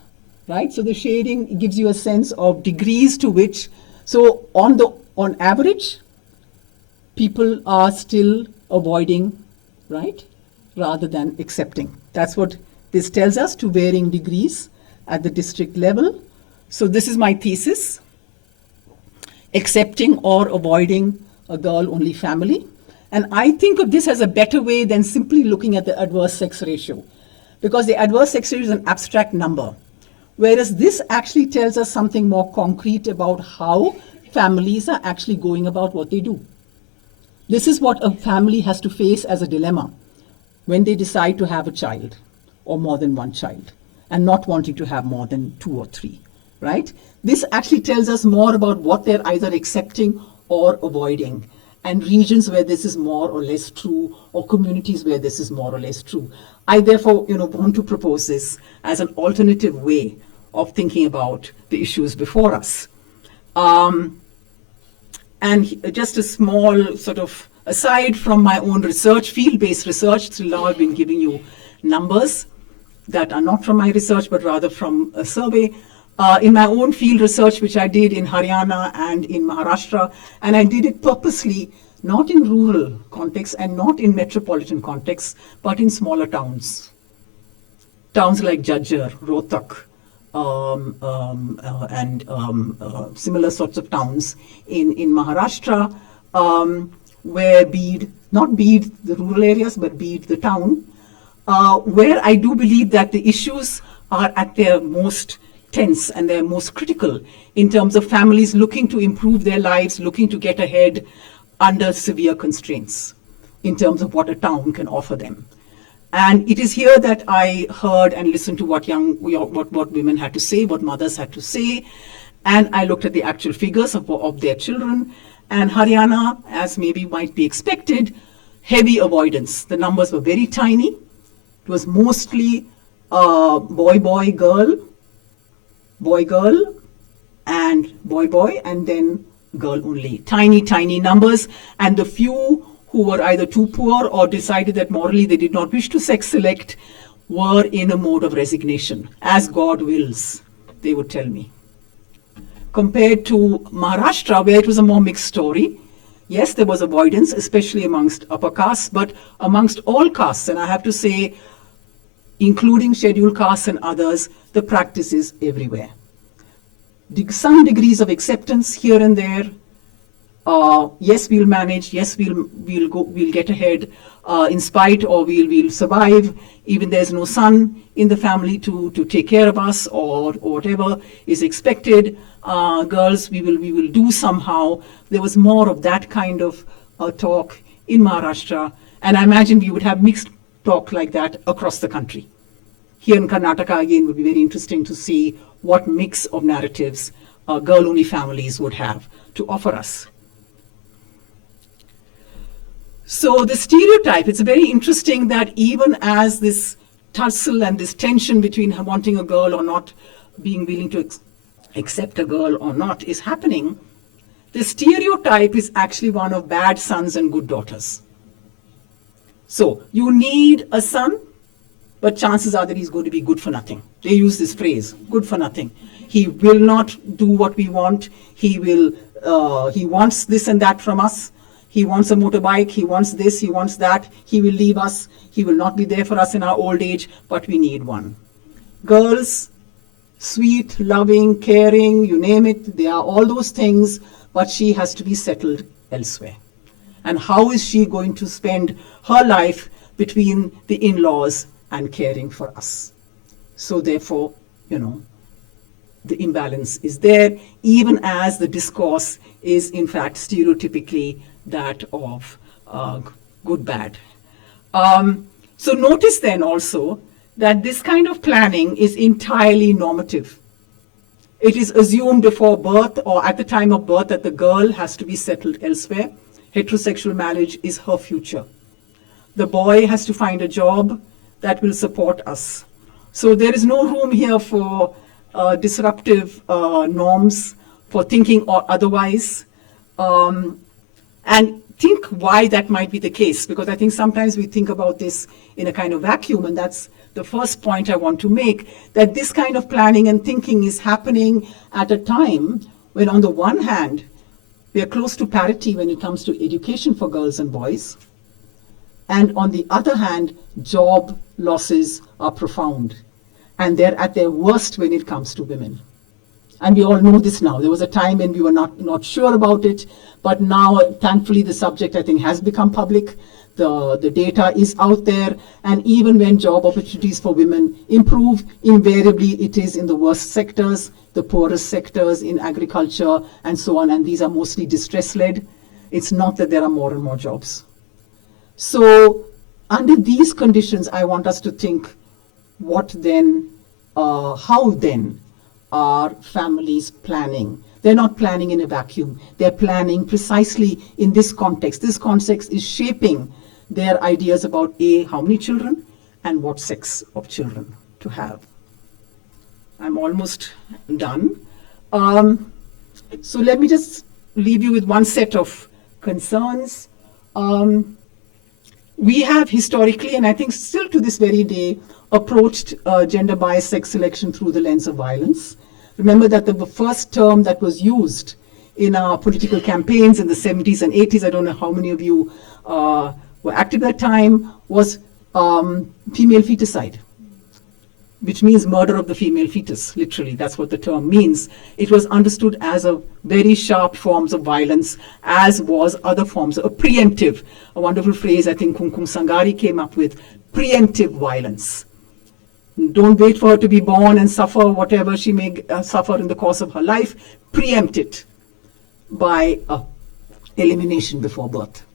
right? So the shading gives you a sense of degrees to which, so on average, people are still avoiding, right, rather than accepting. That's what this tells us, to varying degrees at the district level. So this is my thesis: accepting or avoiding a girl-only family. And I think of this as a better way than simply looking at the adverse sex ratio, because the adverse sex ratio is an abstract number, whereas this actually tells us something more concrete about how families are actually going about what they do. This is what a family has to face as a dilemma when they decide to have a child or more than one child, and not wanting to have more than 2 or 3, right? This actually tells us more about what they're either accepting or avoiding, and regions where this is more or less true, or communities where this is more or less true. I therefore, want to propose this as an alternative way of thinking about the issues before us. And just a small sort of aside from my own research, field-based research, till now I've been giving you numbers that are not from my research, but rather from a survey. In my own field research, which I did in Haryana and in Maharashtra, and I did it purposely, not in rural contexts and not in metropolitan contexts, but in smaller towns. Towns like Jajjar, Rohtak, and similar sorts of towns in Maharashtra, where not Bede, the rural areas, but Bede, the town, where I do believe that the issues are at their most tense and they're most critical in terms of families looking to improve their lives, looking to get ahead under severe constraints in terms of what a town can offer them. And it is here that I heard and listened to what women had to say, what mothers had to say, and I looked at the actual figures of their children. And Haryana, as maybe might be expected, heavy avoidance. The numbers were very tiny. It was mostly boy, girl, and boy, and then girl only. Tiny, tiny numbers. And the few who were either too poor or decided that morally they did not wish to sex select were in a mode of resignation. As God wills, they would tell me. Compared to Maharashtra, where it was a more mixed story. Yes, there was avoidance, especially amongst upper castes, but amongst all castes, and I have to say, including scheduled castes and others, the practice is everywhere. Some degrees of acceptance here and there. Yes, we'll manage. Yes, we'll get ahead in spite, or we'll survive. Even there's no son in the family to take care of us, or whatever is expected. Girls, we will do somehow. There was more of that kind of talk in Maharashtra, and I imagine we would have mixed talk like that across the country. Here in Karnataka, again, would be very interesting to see what mix of narratives girl-only families would have to offer us. So the stereotype, it's very interesting that even as this tussle and this tension between wanting a girl or not, being willing to accept a girl or not is happening, the stereotype is actually one of bad sons and good daughters. So you need a son, but chances are that he's going to be good for nothing. They use this phrase, good for nothing. He will not do what we want. He wants this and that from us. He wants a motorbike, he wants this, he wants that. He will leave us. He will not be there for us in our old age, but we need one. Girls, sweet, loving, caring, you name it, they are all those things, but she has to be settled elsewhere. And how is she going to spend her life between the in-laws and caring for us? So therefore, the imbalance is there, even as the discourse is in fact stereotypically that of good, bad. So notice then also that this kind of planning is entirely normative. It is assumed before birth or at the time of birth that the girl has to be settled elsewhere. Heterosexual marriage is her future. The boy has to find a job that will support us. So there is no room here for disruptive norms, for thinking or otherwise. And think why that might be the case, because I think sometimes we think about this in a kind of vacuum, and that's the first point I want to make, that this kind of planning and thinking is happening at a time when, on the one hand, we are close to parity when it comes to education for girls and boys, and on the other hand, job losses are profound, and they're at their worst when it comes to women. And we all know this now. There was a time when we were not sure about it, but now, thankfully, the subject, I think, has become public. The data is out there, and even when job opportunities for women improve, invariably it is in the worst sectors, the poorest sectors, in agriculture, and so on, and these are mostly distress-led. It's not that there are more and more jobs. So, under these conditions, I want us to think, what then, how then are families planning? They're not planning in a vacuum. They're planning precisely in this context. This context is shaping their ideas about how many children and what sex of children to have. I'm almost done. So let me just leave you with one set of concerns. We have historically, and I think still to this very day, approached gender-biased sex selection through the lens of violence. Remember that the first term that was used in our political campaigns in the 70s and 80s, I don't know how many of you were active at that time, was female feticide, which means murder of the female fetus, literally. That's what the term means. It was understood as a very sharp forms of violence, as was other forms, a preemptive, a wonderful phrase I think Kumkum Sangari came up with, preemptive violence. Don't wait for her to be born and suffer whatever she may suffer in the course of her life. Preempt it by elimination before birth.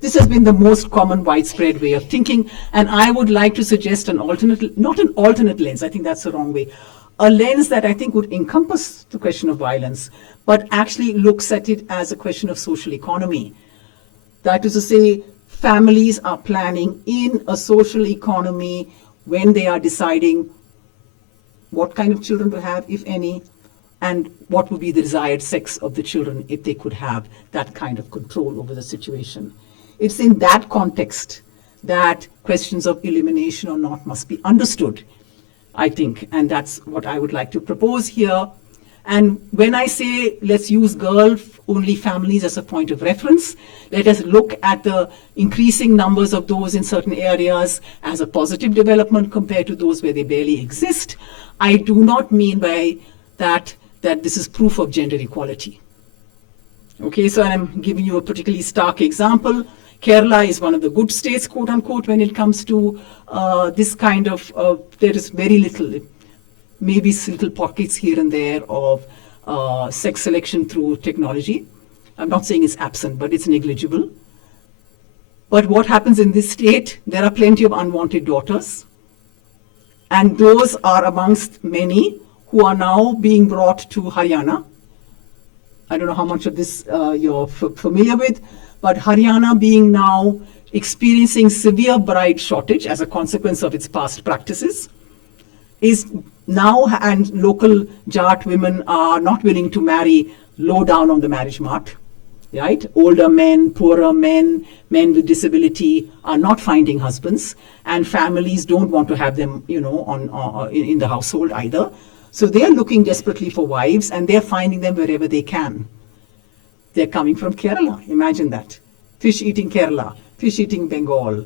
This has been the most common widespread way of thinking, and I would like to suggest an alternate, not an alternate lens, I think that's the wrong way, a lens that I think would encompass the question of violence, but actually looks at it as a question of social economy. That is to say, families are planning in a social economy when they are deciding what kind of children to have, if any, and what would be the desired sex of the children if they could have that kind of control over the situation. It's in that context that questions of elimination or not must be understood, I think, and that's what I would like to propose here. And when I say let's use girl-only families as a point of reference, let us look at the increasing numbers of those in certain areas as a positive development compared to those where they barely exist. I do not mean by that this is proof of gender equality. Okay, so I'm giving you a particularly stark example. Kerala is one of the good states, quote unquote, when it comes to this kind of, there is very little, maybe little pockets here and there of sex selection through technology. I'm not saying it's absent, but it's negligible. But what happens in this state, there are plenty of unwanted daughters. And those are amongst many who are now being brought to Haryana. I don't know how much of this you're familiar with, but Haryana being now experiencing severe bride shortage as a consequence of its past practices, is now, and local Jat women are not willing to marry low down on the marriage mart, right? Older men, poorer men, men with disability are not finding husbands, and families don't want to have them, you know, in the household either. So they are looking desperately for wives, and they're finding them wherever they can. They're coming from Kerala. Imagine that. Fish-eating Kerala, fish-eating Bengal,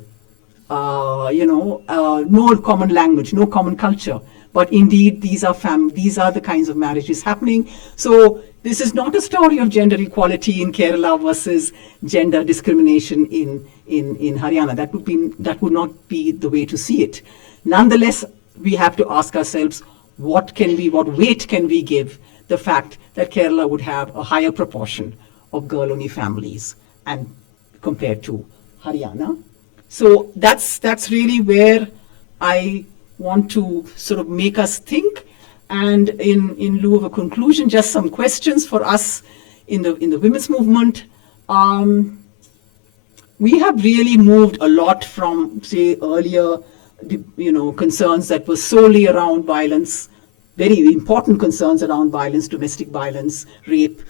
no common language, no common culture. But indeed, these are the kinds of marriages happening. So this is not a story of gender equality in Kerala versus gender discrimination in Haryana. That would not be the way to see it. Nonetheless, we have to ask ourselves, what weight can we give the fact that Kerala would have a higher proportion of girl-only families and compared to Haryana. So that's really where I want to sort of make us think. And in lieu of a conclusion, just some questions for us in the women's movement. We have really moved a lot from, say, earlier, concerns that were solely around violence, very important concerns around violence, domestic violence, rape.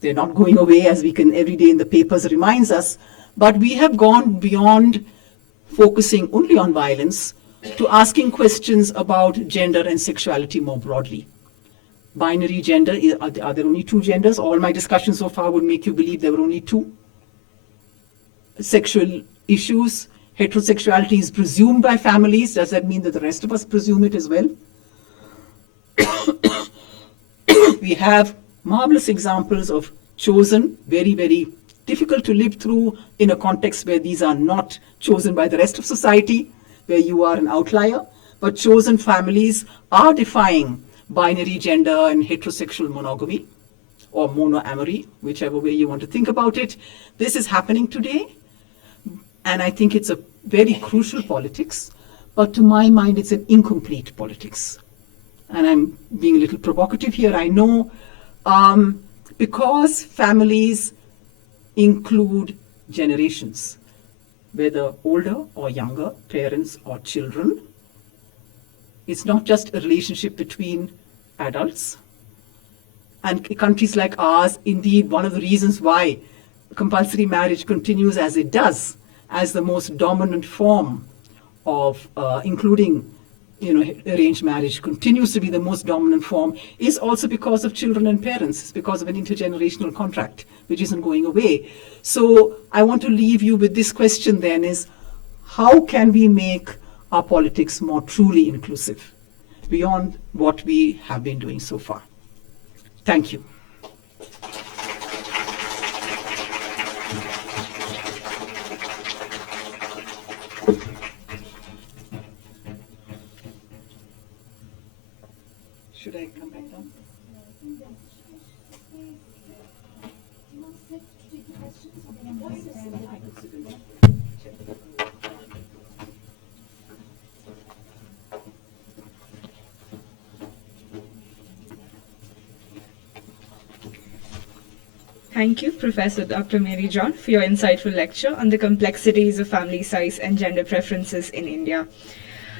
They're not going away, as we can every day in the papers reminds us. But we have gone beyond focusing only on violence to asking questions about gender and sexuality more broadly. Binary gender, are there only two genders? All my discussions so far would make you believe there were only two. Sexual issues, heterosexuality is presumed by families. Does that mean that the rest of us presume it as well? We have marvelous examples of chosen, very, very difficult to live through in a context where these are not chosen by the rest of society, where you are an outlier, but chosen families are defying binary gender and heterosexual monogamy or monoamory, whichever way you want to think about it. This is happening today, and I think it's a very crucial politics, but to my mind, it's an incomplete politics. And I'm being a little provocative here, I know, because families include generations, whether older or younger, parents or children. It's not just a relationship between adults. And countries like ours, indeed, one of the reasons why compulsory marriage continues as it does, as the most dominant form of including arranged marriage continues to be the most dominant form, is also because of children and parents. It's because of an intergenerational contract, which isn't going away. So I want to leave you with this question then is, how can we make our politics more truly inclusive beyond what we have been doing so far? Thank you. Should I come back down? Thank you, Professor Dr. Mary John, for your insightful lecture on the complexities of family size and gender preferences in India.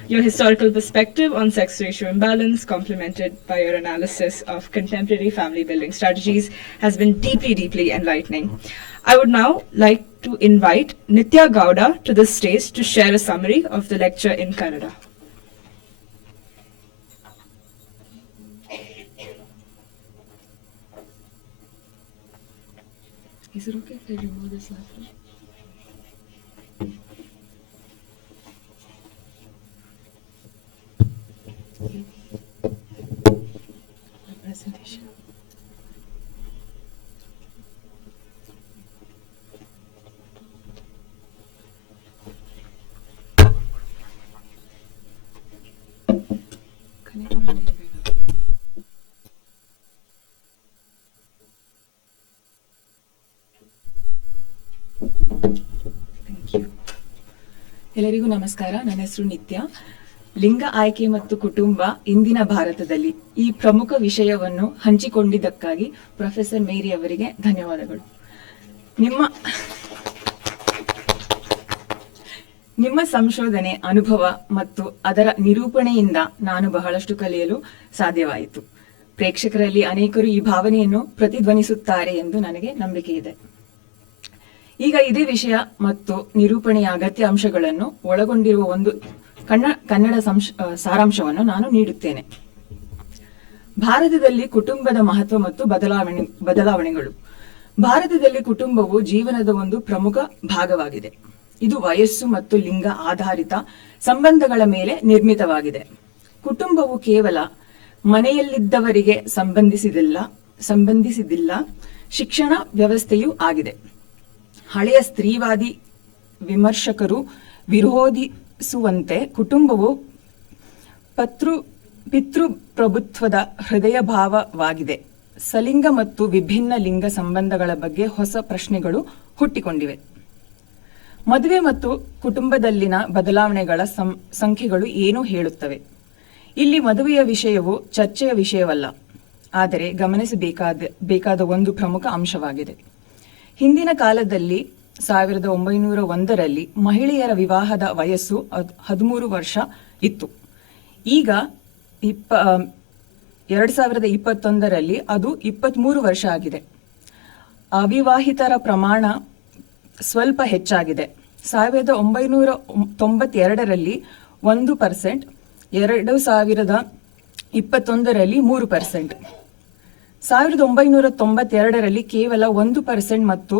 Your historical perspective on sex-ratio imbalance, complemented by your analysis of contemporary family building strategies, has been deeply, deeply enlightening. I would now like to invite Nitya Gowda to the stage to share a summary of the lecture in Kannada. Is it okay if I remove this laptop? Presentation. ಎಲ್ಲರಿಗೂ ನಮಸ್ಕಾರ. ನನ್ನ ಹೆಸರು ನಿತ್ಯ. ಲಿಂಗ ಆಯ್ಕೆ ಮತ್ತು ಕುಟುಂಬ ಇಂದಿನ ಭಾರತದಲ್ಲಿ ಈ ಪ್ರಮುಖ ವಿಷಯವನ್ನು ಹಂಚಿಕೊಂಡಿದ್ದಕ್ಕಾಗಿ ಪ್ರೊಫೆಸರ್ ಮೇರಿ ಅವರಿಗೆ ಧನ್ಯವಾದಗಳು. ನಿಮ್ಮ ಸಂಶೋಧನೆ, ಅನುಭವ ಮತ್ತು ಅದರ ನಿರೂಪಣೆಯಿಂದ ನಾನು ಬಹಳಷ್ಟು ಕಲಿಯಲು ಸಾಧ್ಯವಾಯಿತು. ಪ್ರೇಕ್ಷಕರಲ್ಲಿ ಅನೇಕರು ಈ ಭಾವನೆಯನ್ನು ಪ್ರತಿಧ್ವನಿಸುತ್ತಾರೆ ಎಂದು ನನಗೆ ನಂಬಿಕೆ ಇದೆ. ಈಗ ಇದೇ ವಿಷಯ ಮತ್ತು ನಿರೂಪಣೆಯ ಅಗತ್ಯ ಅಂಶಗಳನ್ನು ಒಳಗೊಂಡಿರುವ ಒಂದು ಕನ್ನಡ ಸಾರಾಂಶವನ್ನು ನಾನು ನೀಡುತ್ತೇನೆ. ಭಾರತದಲ್ಲಿ ಕುಟುಂಬದ ಮಹತ್ವ ಮತ್ತು ಬದಲಾವಣೆಗಳು. ಭಾರತದಲ್ಲಿ ಕುಟುಂಬವು ಜೀವನದ ಒಂದು ಪ್ರಮುಖ ಭಾಗವಾಗಿದೆ. ಇದು ವಯಸ್ಸು ಮತ್ತು ಲಿಂಗ ಆಧಾರಿತ ಸಂಬಂಧಗಳ ಮೇಲೆ ನಿರ್ಮಿತವಾಗಿದೆ. ಕುಟುಂಬವು ಕೇವಲ ಮನೆಯಲ್ಲಿದ್ದವರಿಗೆ ಸಂಬಂಧಿಸಿದಿಲ್ಲ, ಶಿಕ್ಷಣ ವ್ಯವಸ್ಥೆಯೂ ಆಗಿದೆ. ಹಳೆಯ ಸ್ತ್ರೀವಾದಿ ವಿಮರ್ಶಕರು ವಿರೋಧಿಸುವಂತೆ ಕುಟುಂಬವು ಪಿತೃಪ್ರಭುತ್ವದ ಹೃದಯ ಭಾವವಾಗಿದೆ. ಸಲಿಂಗ ಮತ್ತು ವಿಭಿನ್ನ ಲಿಂಗ ಸಂಬಂಧಗಳ ಬಗ್ಗೆ ಹೊಸ ಪ್ರಶ್ನೆಗಳು ಹುಟ್ಟಿಕೊಂಡಿವೆ. ಮದುವೆ ಮತ್ತು ಕುಟುಂಬದಲ್ಲಿನ ಬದಲಾವಣೆಗಳ ಸಂಖ್ಯೆಗಳು ಏನು ಹೇಳುತ್ತವೆ? ಇಲ್ಲಿ ಮದುವೆಯ ವಿಷಯವು ಚರ್ಚೆಯ ವಿಷಯವಲ್ಲ, ಆದರೆ ಗಮನಿಸಬೇಕಾದ ಒಂದು ಪ್ರಮುಖ ಅಂಶವಾಗಿದೆ. ಹಿಂದಿನ ಕಾಲದಲ್ಲಿ 1901ರಲ್ಲಿ ಮಹಿಳೆಯರ ವಿವಾಹದ ವಯಸ್ಸು 13 ವರ್ಷ ಇತ್ತು. ಈಗ 2021ರಲ್ಲಿ ಅದು 23 ವರ್ಷ ಆಗಿದೆ. ಅವಿವಾಹಿತರ ಪ್ರಮಾಣ ಸ್ವಲ್ಪ ಹೆಚ್ಚಾಗಿದೆ. 1992ರಲ್ಲಿ 1%, 2021ರಲ್ಲಿ 3%. 1992ರಲ್ಲಿ ಕೇವಲ 1% ಮತ್ತು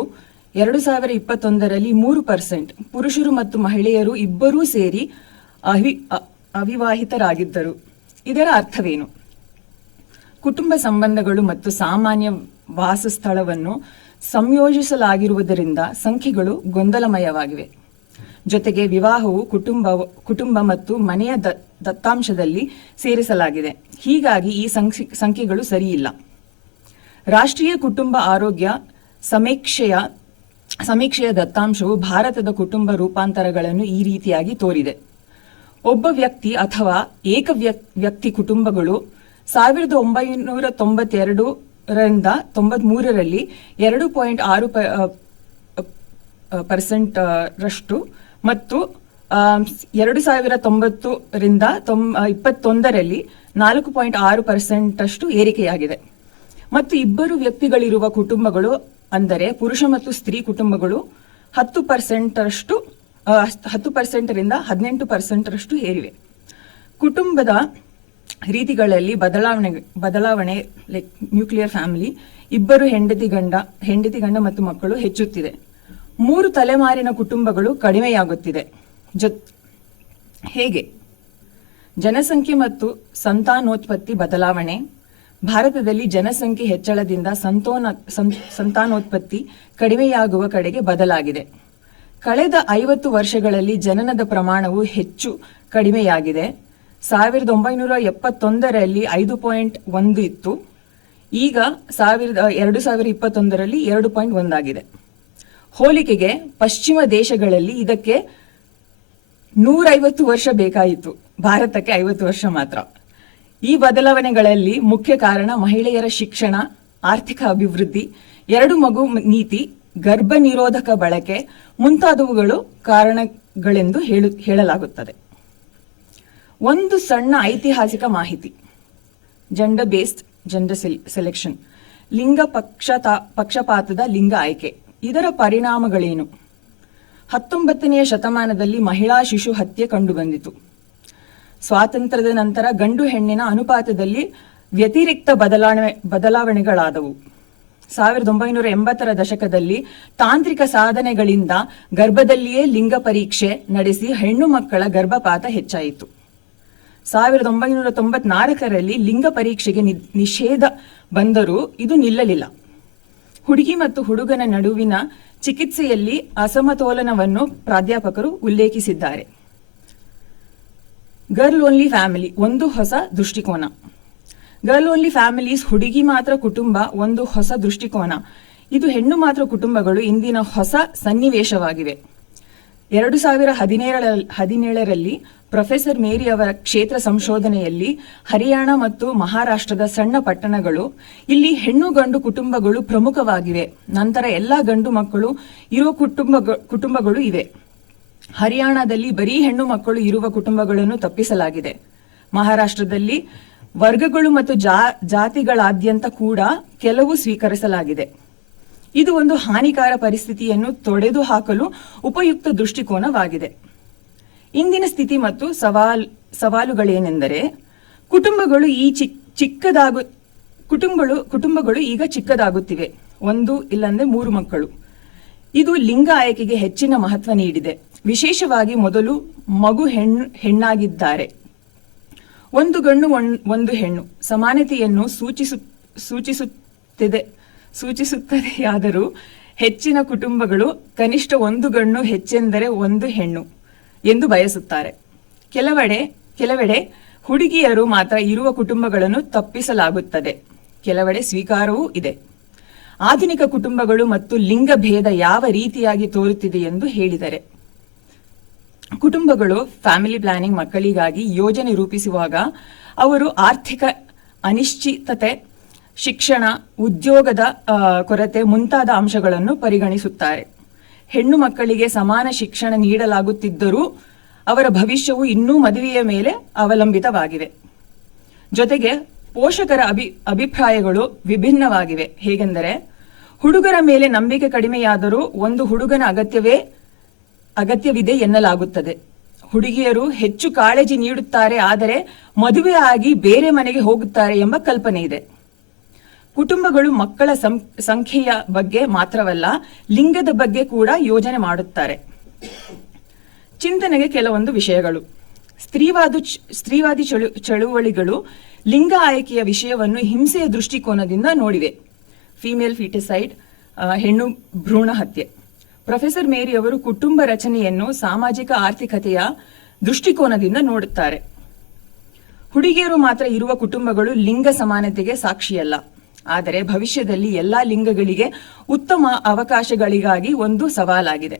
2021ರಲ್ಲಿ 3% ಪುರುಷರು ಮತ್ತು ಮಹಿಳೆಯರು ಇಬ್ಬರೂ ಸೇರಿ ಅವಿವಾಹಿತರಾಗಿದ್ದರು. ಇದರ ಅರ್ಥವೇನು? ಕುಟುಂಬ ಸಂಬಂಧಗಳು ಮತ್ತು ಸಾಮಾನ್ಯ ವಾಸಸ್ಥಳವನ್ನು ಸಂಯೋಜಿಸಲಾಗಿರುವುದರಿಂದ ಸಂಖ್ಯೆಗಳು ಗೊಂದಲಮಯವಾಗಿವೆ. ಜೊತೆಗೆ ವಿವಾಹವು ಕುಟುಂಬ ಮತ್ತು ಮನೆಯ ದತ್ತಾಂಶದಲ್ಲಿ ಸೇರಿಸಲಾಗಿದೆ. ಹೀಗಾಗಿ ಈ ಸಂಖ್ಯೆಗಳು ಸರಿಯಿಲ್ಲ. ರಾಷ್ಟ್ರೀಯ ಕುಟುಂಬ ಆರೋಗ್ಯ ಸಮೀಕ್ಷೆಯ ದತ್ತಾಂಶವು ಭಾರತದ ಕುಟುಂಬ ರೂಪಾಂತರಗಳನ್ನು ಈ ರೀತಿಯಾಗಿ ತೋರಿದೆ. ಒಬ್ಬ ವ್ಯಕ್ತಿ ಅಥವಾ ಏಕ ವ್ಯಕ್ತಿ ಕುಟುಂಬಗಳು 1992ರಿಂದ 93ರಲ್ಲಿ 2.6% ರಷ್ಟು ಮತ್ತು 2009ರಿಂದ 21ರಲ್ಲಿ 4.6% ಅಷ್ಟು ಏರಿಕೆಯಾಗಿದೆ. ಮತ್ತು ಇಬ್ಬರು ವ್ಯಕ್ತಿಗಳಿರುವ ಕುಟುಂಬಗಳು, ಅಂದರೆ ಪುರುಷ ಮತ್ತು ಸ್ತ್ರೀ ಕುಟುಂಬಗಳು 10%ರಿಂದ 18% ಏರಿವೆ. ಕುಟುಂಬದ ರೀತಿಗಳಲ್ಲಿ ಬದಲಾವಣೆ ಲೈಕ್ ನ್ಯೂಕ್ಲಿಯರ್ ಫ್ಯಾಮಿಲಿ, ಇಬ್ಬರು ಹೆಂಡತಿ ಗಂಡ ಮತ್ತು ಮಕ್ಕಳು ಹೆಚ್ಚುತ್ತಿದೆ. 3 ತಲೆಮಾರಿನ ಕುಟುಂಬಗಳು ಕಡಿಮೆಯಾಗುತ್ತಿದೆ. ಹೇಗೆ? ಜನಸಂಖ್ಯೆ ಮತ್ತು ಸಂತಾನೋತ್ಪತ್ತಿ ಬದಲಾವಣೆ. ಭಾರತದಲ್ಲಿ ಜನಸಂಖ್ಯೆ ಹೆಚ್ಚಳದಿಂದ ಸಂತಾನೋತ್ಪತ್ತಿ ಕಡಿಮೆಯಾಗುವ ಕಡೆಗೆ ಬದಲಾಗಿದೆ. ಕಳೆದ 50 ವರ್ಷಗಳಲ್ಲಿ ಜನನದ ಪ್ರಮಾಣವು ಹೆಚ್ಚು ಕಡಿಮೆಯಾಗಿದೆ. 1971ರಲ್ಲಿ 5.1 ಇತ್ತು. ಈಗ 2021ರಲ್ಲಿ 2.1 ಆಗಿದೆ. ಹೋಲಿಕೆಗೆ ಪಶ್ಚಿಮ ದೇಶಗಳಲ್ಲಿ ಇದಕ್ಕೆ 150 ವರ್ಷ ಬೇಕಾಯಿತು, ಭಾರತಕ್ಕೆ 50 ವರ್ಷ ಮಾತ್ರ. ಈ ಬದಲಾವಣೆಗಳಲ್ಲಿ ಮುಖ್ಯ ಕಾರಣ ಮಹಿಳೆಯರ ಶಿಕ್ಷಣ, ಆರ್ಥಿಕ ಅಭಿವೃದ್ಧಿ, 2 ಮಗು ನೀತಿ, ಗರ್ಭ ನಿರೋಧಕ ಬಳಕೆ ಮುಂತಾದವುಗಳು ಕಾರಣಗಳೆಂದು ಹೇಳಲಾಗುತ್ತದೆ. ಒಂದು ಸಣ್ಣ ಐತಿಹಾಸಿಕ ಮಾಹಿತಿ. ಜೆಂಡರ್ ಸೆಲೆಕ್ಷನ್, ಲಿಂಗ ಪಕ್ಷಪಾತದ ಲಿಂಗ ಆಯ್ಕೆ, ಇದರ ಪರಿಣಾಮಗಳೇನು? 19ನೇ ಶತಮಾನದಲ್ಲಿ ಮಹಿಳಾ ಶಿಶು ಹತ್ಯೆ ಕಂಡುಬಂದಿತು. ಸ್ವಾತಂತ್ರ್ಯದ ನಂತರ ಗಂಡು ಹೆಣ್ಣಿನ ಅನುಪಾತದಲ್ಲಿ ವ್ಯತಿರಿಕ್ತ ಬದಲಾವಣೆಗಳಾದವು. 1980ರ ದಶಕದಲ್ಲಿ ತಾಂತ್ರಿಕ ಸಾಧನೆಗಳಿಂದ ಗರ್ಭದಲ್ಲಿಯೇ ಲಿಂಗ ಪರೀಕ್ಷೆ ನಡೆಸಿ ಹೆಣ್ಣು ಮಕ್ಕಳ ಗರ್ಭಪಾತ ಹೆಚ್ಚಾಯಿತು. 1994ರಲ್ಲಿ ಲಿಂಗ ಪರೀಕ್ಷೆಗೆ ನಿಷೇಧ ಬಂದರೂ ಇದು ನಿಲ್ಲಲಿಲ್ಲ. ಹುಡುಗಿ ಮತ್ತು ಹುಡುಗನ ನಡುವಿನ ಚಿಕಿತ್ಸೆಯಲ್ಲಿ ಅಸಮತೋಲನವನ್ನು ಪ್ರಾಧ್ಯಾಪಕರು ಉಲ್ಲೇಖಿಸಿದ್ದಾರೆ. ಗರ್ಲ್ ಓನ್ಲಿ ಫ್ಯಾಮಿಲಿ ಒಂದು ಹೊಸ ದೃಷ್ಟಿಕೋನ. ಗರ್ಲ್ ಓನ್ಲಿ ಫ್ಯಾಮಿಲೀಸ್, ಹುಡುಗಿ ಮಾತ್ರ ಕುಟುಂಬ, ಒಂದು ಹೊಸ ದೃಷ್ಟಿಕೋನ. ಇದು ಹೆಣ್ಣು ಮಾತ್ರ ಕುಟುಂಬಗಳು ಇಂದಿನ ಹೊಸ ಸನ್ನಿವೇಶವಾಗಿವೆ. 2017ರಲ್ಲಿ ಪ್ರೊಫೆಸರ್ ಮೇರಿ ಅವರ ಕ್ಷೇತ್ರ ಸಂಶೋಧನೆಯಲ್ಲಿ ಹರಿಯಾಣ ಮತ್ತು ಮಹಾರಾಷ್ಟ್ರದ ಸಣ್ಣ ಪಟ್ಟಣಗಳು, ಇಲ್ಲಿ ಹೆಣ್ಣು ಗಂಡು ಕುಟುಂಬಗಳು ಪ್ರಮುಖವಾಗಿವೆ. ನಂತರ ಎಲ್ಲಾ ಗಂಡು ಮಕ್ಕಳು ಇರುವ ಕುಟುಂಬಗಳು ಇವೆ. ಹರಿಯಾಣದಲ್ಲಿ ಬರೀ ಹೆಣ್ಣು ಮಕ್ಕಳು ಇರುವ ಕುಟುಂಬಗಳನ್ನು ತಪ್ಪಿಸಲಾಗಿದೆ. ಮಹಾರಾಷ್ಟ್ರದಲ್ಲಿ ವರ್ಗಗಳು ಮತ್ತು ಜಾತಿಗಳಾದ್ಯಂತ ಕೂಡ ಕೆಲವು ಸ್ವೀಕರಿಸಲಾಗಿದೆ. ಇದು ಒಂದು ಹಾನಿಕಾರ ಪರಿಸ್ಥಿತಿಯನ್ನು ತೊಡೆದು ಹಾಕಲು ಉಪಯುಕ್ತ ದೃಷ್ಟಿಕೋನವಾಗಿದೆ. ಇಂದಿನ ಸ್ಥಿತಿ ಮತ್ತು ಸವಾಲುಗಳೇನೆಂದರೆ, ಕುಟುಂಬಗಳು ಈಗ ಚಿಕ್ಕದಾಗುತ್ತಿವೆ. 1 ಇಲ್ಲಂದ್ರೆ 3 ಮಕ್ಕಳು. ಇದು ಲಿಂಗ ಆಯ್ಕೆಗೆ ಹೆಚ್ಚಿನ ಮಹತ್ವ ನೀಡಿದೆ. ವಿಶೇಷವಾಗಿ ಮೊದಲು ಮಗು ಹೆಣ್ಣಾಗಿದ್ದಾರೆ. 1 ಗಂಡು 1 ಹೆಣ್ಣು ಸಮಾನತೆಯನ್ನು ಸೂಚಿಸುತ್ತದೆಯಾದರೂ ಹೆಚ್ಚಿನ ಕುಟುಂಬಗಳು ಕನಿಷ್ಠ 1 ಗಂಡು ಹೆಚ್ಚೆಂದರೆ 1 ಹೆಣ್ಣು ಎಂದು ಬಯಸುತ್ತಾರೆ. ಕೆಲವೆಡೆ ಹುಡುಗಿಯರು ಮಾತ್ರ ಇರುವ ಕುಟುಂಬಗಳನ್ನು ತಪ್ಪಿಸಲಾಗುತ್ತದೆ. ಕೆಲವೆಡೆ ಸ್ವೀಕಾರವೂ ಇದೆ. ಆಧುನಿಕ ಕುಟುಂಬಗಳು ಮತ್ತು ಲಿಂಗ ಭೇದ ಯಾವ ರೀತಿಯಾಗಿ ತೋರುತ್ತಿದೆ ಎಂದು ಹೇಳಿದರೆ, ಕುಟುಂಬಗಳು ಫ್ಯಾಮಿಲಿ ಪ್ಲಾನಿಂಗ್ ಮಕ್ಕಳಿಗಾಗಿ ಯೋಜನೆ ರೂಪಿಸುವಾಗ ಅವರು ಆರ್ಥಿಕ ಅನಿಶ್ಚಿತತೆ, ಶಿಕ್ಷಣ, ಉದ್ಯೋಗದ ಕೊರತೆ ಮುಂತಾದ ಅಂಶಗಳನ್ನು ಪರಿಗಣಿಸುತ್ತಾರೆ. ಹೆಣ್ಣು ಮಕ್ಕಳಿಗೆ ಸಮಾನ ಶಿಕ್ಷಣ ನೀಡಲಾಗುತ್ತಿದ್ದರೂ ಅವರ ಭವಿಷ್ಯವು ಇನ್ನೂ ಮದುವೆಯ ಮೇಲೆ ಅವಲಂಬಿತವಾಗಿವೆ. ಜೊತೆಗೆ ಪೋಷಕರ ಅಭಿಪ್ರಾಯಗಳು ವಿಭಿನ್ನವಾಗಿವೆ. ಹೇಗೆಂದರೆ, ಹುಡುಗರ ಮೇಲೆ ನಂಬಿಕೆ ಕಡಿಮೆಯಾದರೂ ಒಂದು ಹುಡುಗನ ಅಗತ್ಯವಿದೆ ಎನ್ನಲಾಗುತ್ತದೆ. ಹುಡುಗಿಯರು ಹೆಚ್ಚು ಕಾಳಜಿ ನೀಡುತ್ತಾರೆ, ಆದರೆ ಮದುವೆ ಆಗಿ ಬೇರೆ ಮನೆಗೆ ಹೋಗುತ್ತಾರೆ ಎಂಬ ಕಲ್ಪನೆ ಇದೆ. ಕುಟುಂಬಗಳು ಮಕ್ಕಳ ಸಂಖ್ಯೆಯ ಬಗ್ಗೆ ಮಾತ್ರವಲ್ಲ, ಲಿಂಗದ ಬಗ್ಗೆ ಕೂಡ ಯೋಜನೆ ಮಾಡುತ್ತಾರೆ. ಚಿಂತನೆಗೆ ಕೆಲವೊಂದು ವಿಷಯಗಳು. ಸ್ತ್ರೀವಾದಿ ಚಳುವಳಿಗಳು ಲಿಂಗ ಆಯ್ಕೆಯ ವಿಷಯವನ್ನು ಹಿಂಸೆಯ ದೃಷ್ಟಿಕೋನದಿಂದ ನೋಡಿವೆ. ಫೀಮೇಲ್ ಫೀಟಿಸೈಡ್, ಹೆಣ್ಣು ಭ್ರೂಣ ಹತ್ಯೆ. ಪ್ರೊಫೆಸರ್ ಮೇರಿ ಅವರು ಕುಟುಂಬ ರಚನೆಯನ್ನು ಸಾಮಾಜಿಕ ಆರ್ಥಿಕತೆಯ ದೃಷ್ಟಿಕೋನದಿಂದ ನೋಡುತ್ತಾರೆ. ಹುಡುಗಿಯರು ಮಾತ್ರ ಇರುವ ಕುಟುಂಬಗಳು ಲಿಂಗ ಸಮಾನತೆಗೆ ಸಾಕ್ಷಿಯಲ್ಲ, ಆದರೆ ಭವಿಷ್ಯದಲ್ಲಿ ಎಲ್ಲಾ ಲಿಂಗಗಳಿಗೆ ಉತ್ತಮ ಅವಕಾಶಗಳಿಗಾಗಿ ಒಂದು ಸವಾಲಾಗಿದೆ.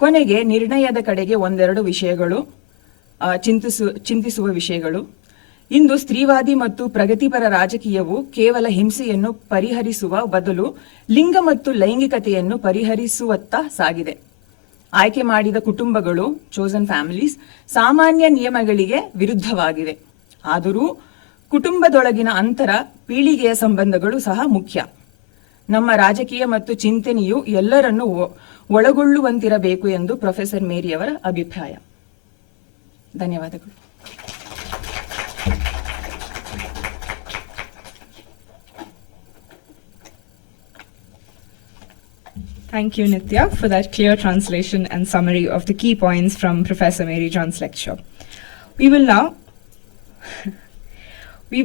ಕೊನೆಗೆ ನಿರ್ಣಯದ ಕಡೆಗೆ ಒಂದೆರಡು ವಿಷಯಗಳು, ಚಿಂತಿಸುವ ವಿಷಯಗಳು. ಇಂದು ಸ್ತ್ರೀವಾದಿ ಮತ್ತು ಪ್ರಗತಿಪರ ರಾಜಕೀಯವು ಕೇವಲ ಹಿಂಸೆಯನ್ನು ಪರಿಹರಿಸುವ ಬದಲು ಲಿಂಗ ಮತ್ತು ಲೈಂಗಿಕತೆಯನ್ನು ಪರಿಹರಿಸುವತ್ತ ಸಾಗಿದೆ. ಆಯ್ಕೆ ಮಾಡಿದ ಕುಟುಂಬಗಳು, ಚೋಸನ್ ಫ್ಯಾಮಿಲೀಸ್, ಸಾಮಾನ್ಯ ನಿಯಮಗಳಿಗೆ ವಿರುದ್ಧವಾಗಿವೆ. ಆದರೂ ಕುಟುಂಬದೊಳಗಿನ ಅಂತರ, ಪೀಳಿಗೆಯ ಸಂಬಂಧಗಳು ಸಹ ಮುಖ್ಯ. ನಮ್ಮ ರಾಜಕೀಯ ಮತ್ತು ಚಿಂತನೆಯು ಎಲ್ಲರನ್ನೂ ಒಳಗೊಳ್ಳುವಂತಿರಬೇಕು ಎಂದು ಪ್ರೊಫೆಸರ್ ಮೇರಿಯವರ ಅಭಿಪ್ರಾಯ. ಧನ್ಯವಾದಗಳು. Thank you, Nitya, for that clear translation and summary of the key points from Professor Mary John's lecture. We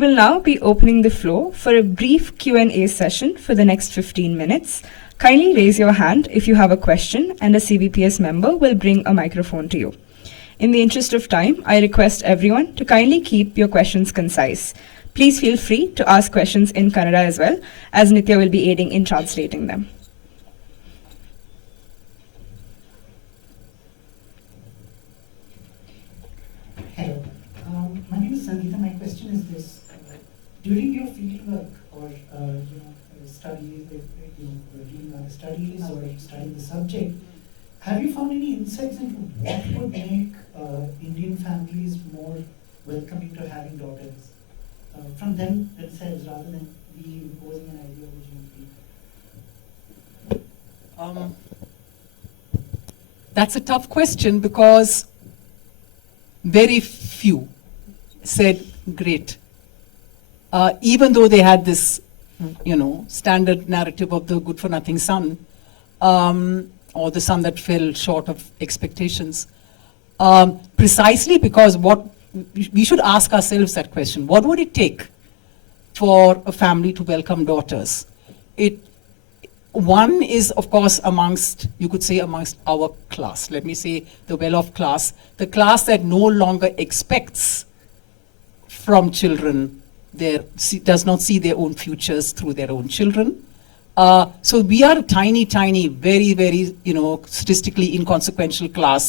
will now be opening the floor for a brief Q&A session for the next 15 minutes. Kindly raise your hand if you have a question, and a CBPS member will bring a microphone to you. In the interest of time, I request everyone to kindly keep your questions concise. Please feel free to ask questions in Kannada as well, as Nitya will be aiding in translating them. Hello. My name is Sangeeta. My question is this. During your fieldwork or studies, reading other studies or studying the subject, have you found any insights into what would make Indian families more welcoming to having daughters from themselves rather than we imposing an ideology on people? That's a tough question because very few said great. Even though they had this, standard narrative of the good-for-nothing son, or the son that fell short of expectations, precisely because we should ask ourselves that question: what would it take for a family to welcome daughters? One is, of course, amongst our class. Let me say the well-off class, the class that no longer expects from children, does not see their own futures through their own children. So we are a tiny, very, very, statistically inconsequential class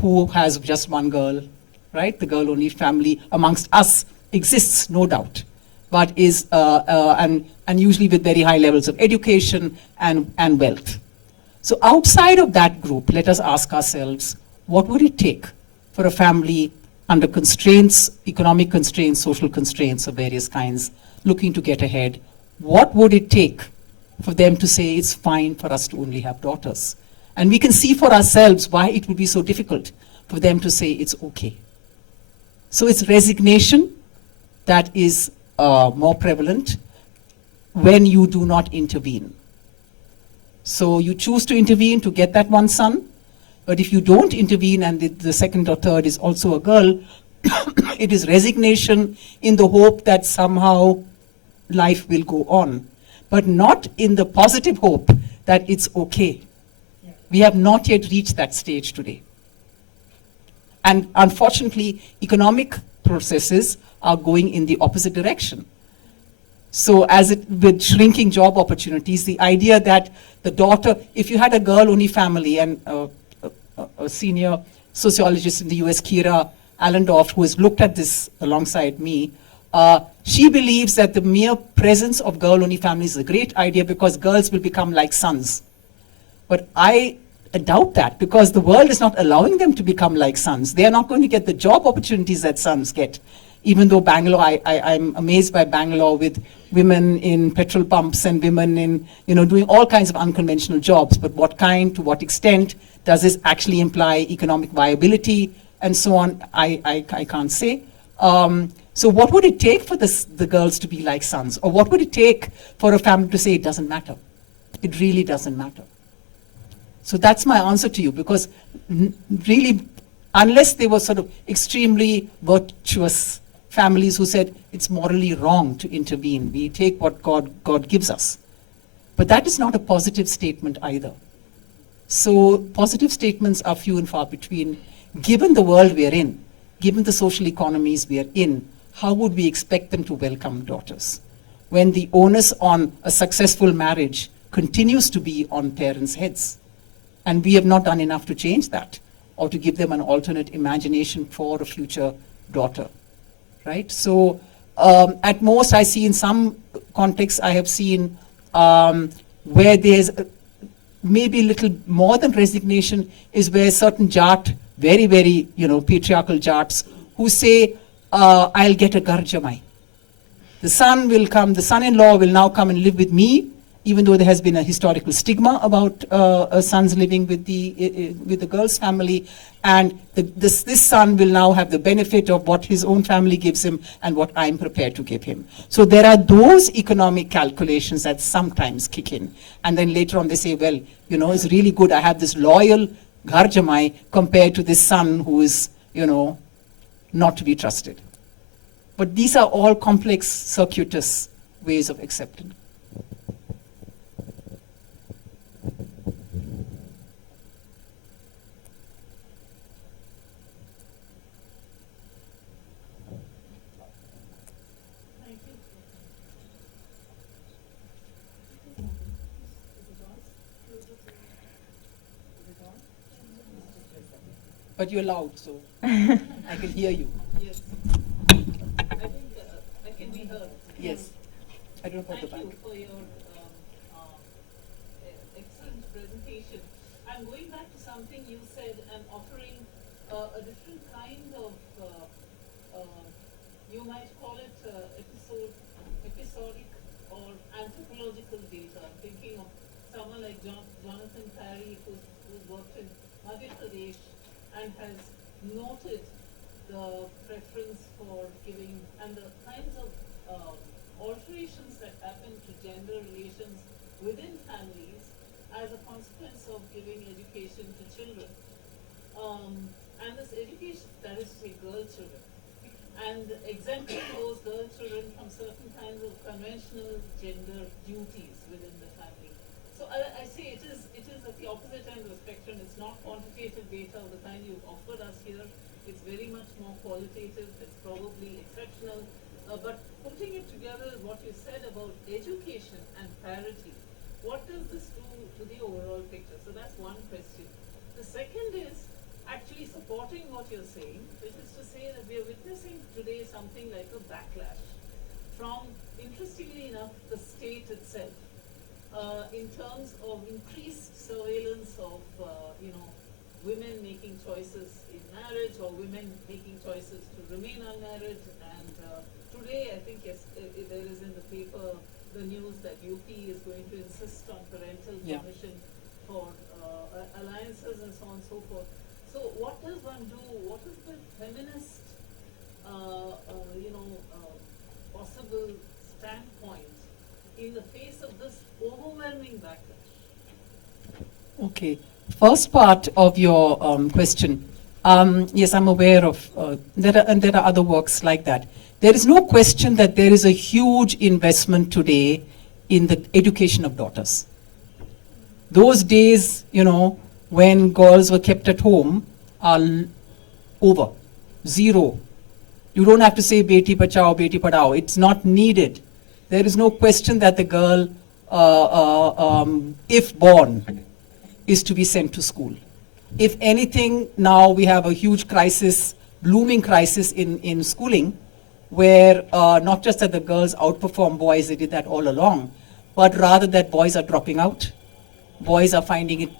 who has just one girl, right? The girl-only family amongst us exists, no doubt, but is and usually with very high levels of education and wealth. So outside of that group, let us ask ourselves, what would it take for a family under constraints, economic constraints, social constraints of various kinds, looking to get ahead? What would it take for them to say it's fine for us to only have daughters? And we can see for ourselves why it would be so difficult for them to say it's okay. So it's resignation that is more prevalent when you do not intervene. So you choose to intervene to get that one son, but if you don't intervene and the second or third is also a girl, it is resignation in the hope that somehow life will go on, but not in the positive hope that it's okay. Yeah. We have not yet reached that stage today. And unfortunately, economic processes are going in the opposite direction. So with shrinking job opportunities, the idea that the daughter, if you had a girl-only family, and a senior sociologist in the US, Kira Allendorf, who has looked at this alongside me, She believes that the mere presence of girl-only families is a great idea because girls will become like sons. But I doubt that because the world is not allowing them to become like sons. They are not going to get the job opportunities that sons get. Even though Bangalore, I'm amazed by Bangalore with women in petrol pumps and women in, doing all kinds of unconventional jobs. But what kind, to what extent, does this actually imply economic viability and so on? I can't say. So what would it take for the girls to be like sons? Or what would it take for a family to say it doesn't matter? It really doesn't matter. So that's my answer to you, because really, unless they were sort of extremely virtuous families who said it's morally wrong to intervene, we take what God gives us. But that is not a positive statement either. So positive statements are few and far between. Given the world we are in, given the social economies we are in, how would we expect them to welcome daughters when the onus on a successful marriage continues to be on parents' heads? And we have not done enough to change that or to give them an alternate imagination for a future daughter, right? So at most I see in some contexts I have seen where there's maybe a little more than resignation is where certain Jat, very, very, patriarchal Jats who say, I'll get a gar jamai. The son will come, the son-in-law will now come and live with me, even though there has been a historical stigma about sons living with the girl's family, and this son will now have the benefit of what his own family gives him and what I'm prepared to give him. So there are those economic calculations that sometimes kick in, and then later on they say, well, it's really good I have this loyal ghar jamai compared to this son who is, not to be trusted. But these are all complex, circuitous ways of accepting. But you're loud, so I can hear you. Yes. I think I can be heard. Yes. I don't know about the back. Thank you for your excellent presentation. I'm going back to something you said and offering a different kind of, you might call it episodic or anthropological data. I'm thinking of someone like Jonathan Parry, who's worked in Madhya Pradesh and has noted the preference for giving and the kinds of alterations that happen to gender relations within families as a consequence of giving education to children. And this education, that is to say girl children, and exempting those girl children from certain kinds of conventional gender duties within the family. So I say it is at the opposite end of the spectrum. It's not quantitative data of the kind you've offered us here. It's very much more qualitative. It's probably exceptional. But putting it together with what you said about education and parity, what does this do to the overall picture? So that's one question. The second is actually supporting what you're saying, which is to say that we are witnessing today something like a backlash from, interestingly enough, the state itself. In terms of increased surveillance of, women making choices in marriage or women making choices to remain unmarried. And today, I think there is in the paper the news that UP is going to insist on parental permission for alliances and so on and so forth. So what does one do? What is the feminist, possible standpoint in the face of this overwhelming backlash? Okay. First part of your question. Yes, I'm aware of, there are other works like that. There is no question that there is a huge investment today in the education of daughters. Those days, when girls were kept at home are over. Zero. You don't have to say Beti Bachao, Beti Padhao. It's not needed. There is no question that the girl, if born, is to be sent to school. If anything, now we have a huge crisis, blooming crisis in schooling, where not just that the girls outperform boys, they did that all along, but rather that boys are dropping out. Boys are finding it,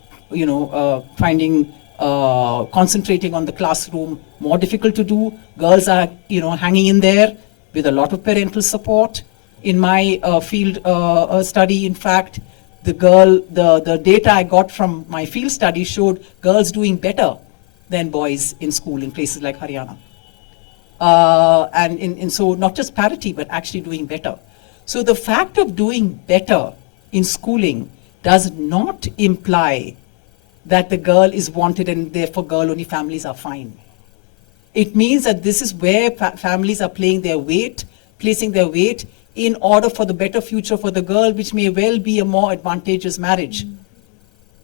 concentrating on the classroom more difficult to do. Girls are, hanging in there with a lot of parental support. In my field study, in fact, the data I got from my field study showed girls doing better than boys in school in places like Haryana. And so not just parity, but actually doing better. So the fact of doing better in schooling does not imply that the girl is wanted and therefore girl-only families are fine. It means that this is where families are placing their weight in order for the better future for the girl, which may well be a more advantageous marriage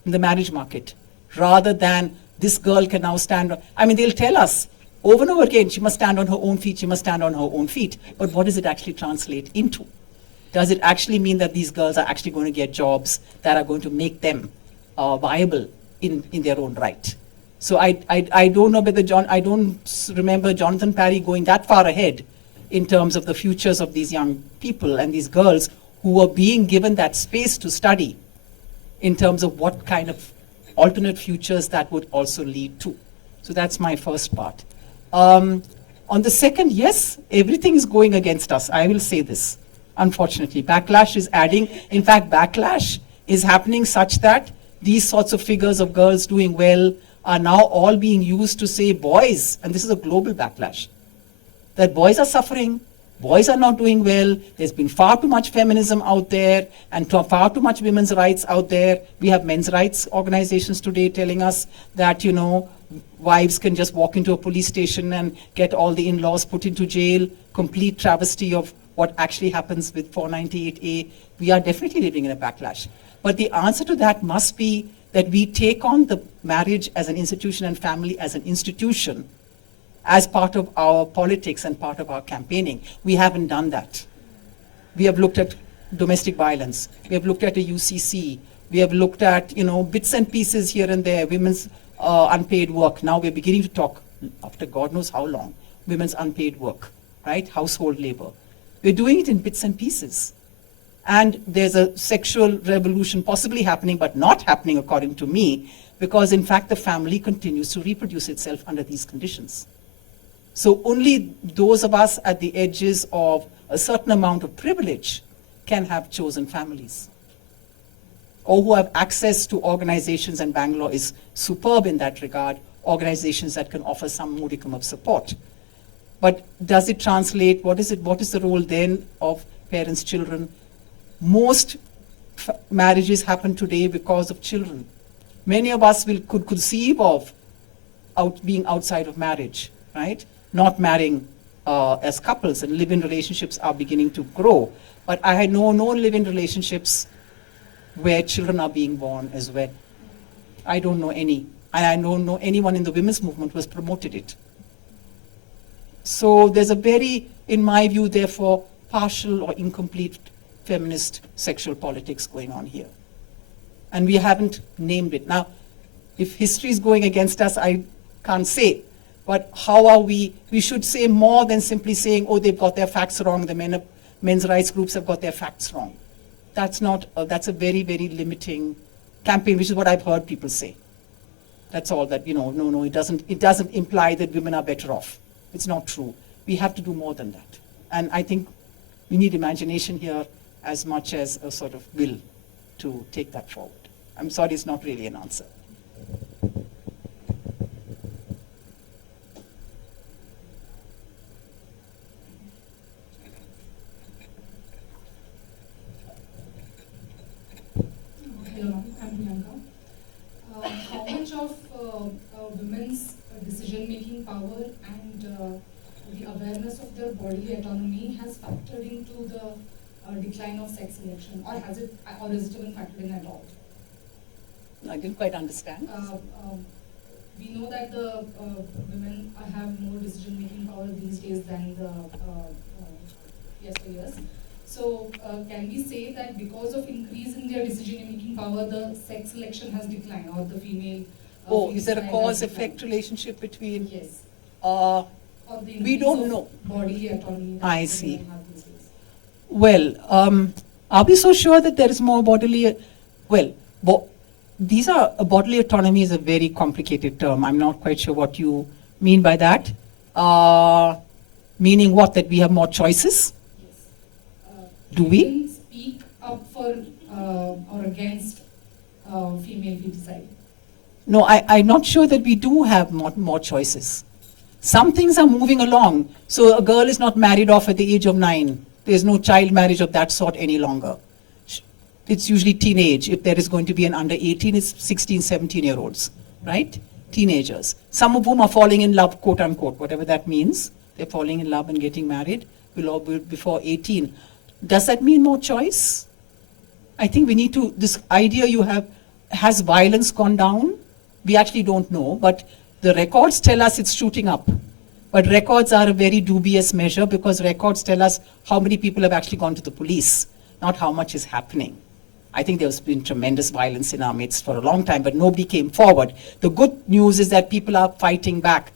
in the marriage market, rather than this girl can now stand on. I mean, they'll tell us over and over again, she must stand on her own feet, she must stand on her own feet. But what does it actually translate into? Does it actually mean that these girls are actually going to get jobs that are going to make them viable in their own right? So I don't know whether I don't remember Jonathan Parry going that far ahead in terms of the futures of these young people and these girls who are being given that space to study in terms of what kind of alternate futures that would also lead to. So that's my first part. On the second, yes, everything is going against us. I will say this. Unfortunately, backlash is adding. In fact, backlash is happening such that these sorts of figures of girls doing well are now all being used to say boys, and this is a global backlash, that boys are suffering, boys are not doing well, there's been far too much feminism out there and far too much women's rights out there. We have men's rights organizations today telling us that, wives can just walk into a police station and get all the in-laws put into jail. Complete travesty of what actually happens with 498A. We are definitely living in a backlash. But the answer to that must be that we take on the marriage as an institution and family as an institution as part of our politics and part of our campaigning. We haven't done that. We have looked at domestic violence. We have looked at a UCC. We have looked at, bits and pieces here and there, women's unpaid work. Now we're beginning to talk, after God knows how long, women's unpaid work, right? Household labor. We're doing it in bits and pieces. And there's a sexual revolution possibly happening, but not happening according to me, because in fact the family continues to reproduce itself under these conditions. So only those of us at the edges of a certain amount of privilege can have chosen families, or who have access to organizations, and Bangalore is superb in that regard, organizations that can offer some modicum of support. But does it translate? What is the role then of parents, children? Most marriages happen today because of children. Many of us could conceive of being outside of marriage, right? Not marrying as couples, and live-in relationships are beginning to grow. But I know no live-in relationships where children are being born as well. I don't know any. And I don't know anyone in the women's movement who has promoted it. So there's a very, in my view, therefore, partial or incomplete feminist sexual politics going on here. And we haven't named it. Now, if history is going against us, I can't say. But how are we should say more than simply saying, oh, they've got their facts wrong, the men's rights groups have got their facts wrong. That's a very, very limiting campaign, which is what I've heard people say. That's all that, no, it doesn't imply that women are better off. It's not true. We have to do more than that. And I think we need imagination here as much as a sort of will to take that forward. I'm sorry, it's not really an answer. Hello, I'm Priyanka. How much of women's decision-making power and the awareness of their bodily autonomy has factored into the decline of sex selection, or is it even factored in at all? I didn't quite understand. We know that the women have more decision-making power these days than the yesteryears. So can we say that because of increase in their decision-making power, the sex selection has declined, or the female? Is there a cause-effect relationship between? Yes. or the We increase don't of know. bodily autonomy that I women see. have these days? Well, are we so sure that there is more bodily? Well, these are bodily autonomy is a very complicated term. I'm not quite sure what you mean by that. Meaning what? That we have more choices? Yes. Do we? Women speak up for or against female feticide. No, I'm not sure that we do have more choices. Some things are moving along. So a girl is not married off at the age of 9. There's no child marriage of that sort any longer. It's usually teenage. If there is going to be an under 18, it's 16, 17-year-olds, right? Teenagers. Some of whom are falling in love, quote unquote, whatever that means. They're falling in love and getting married before 18. Does that mean more choice? I think we need to, this idea you have, has violence gone down? We actually don't know, but the records tell us it's shooting up. But records are a very dubious measure because records tell us how many people have actually gone to the police, not how much is happening. I think there's been tremendous violence in our midst for a long time, but nobody came forward. The good news is that people are fighting back.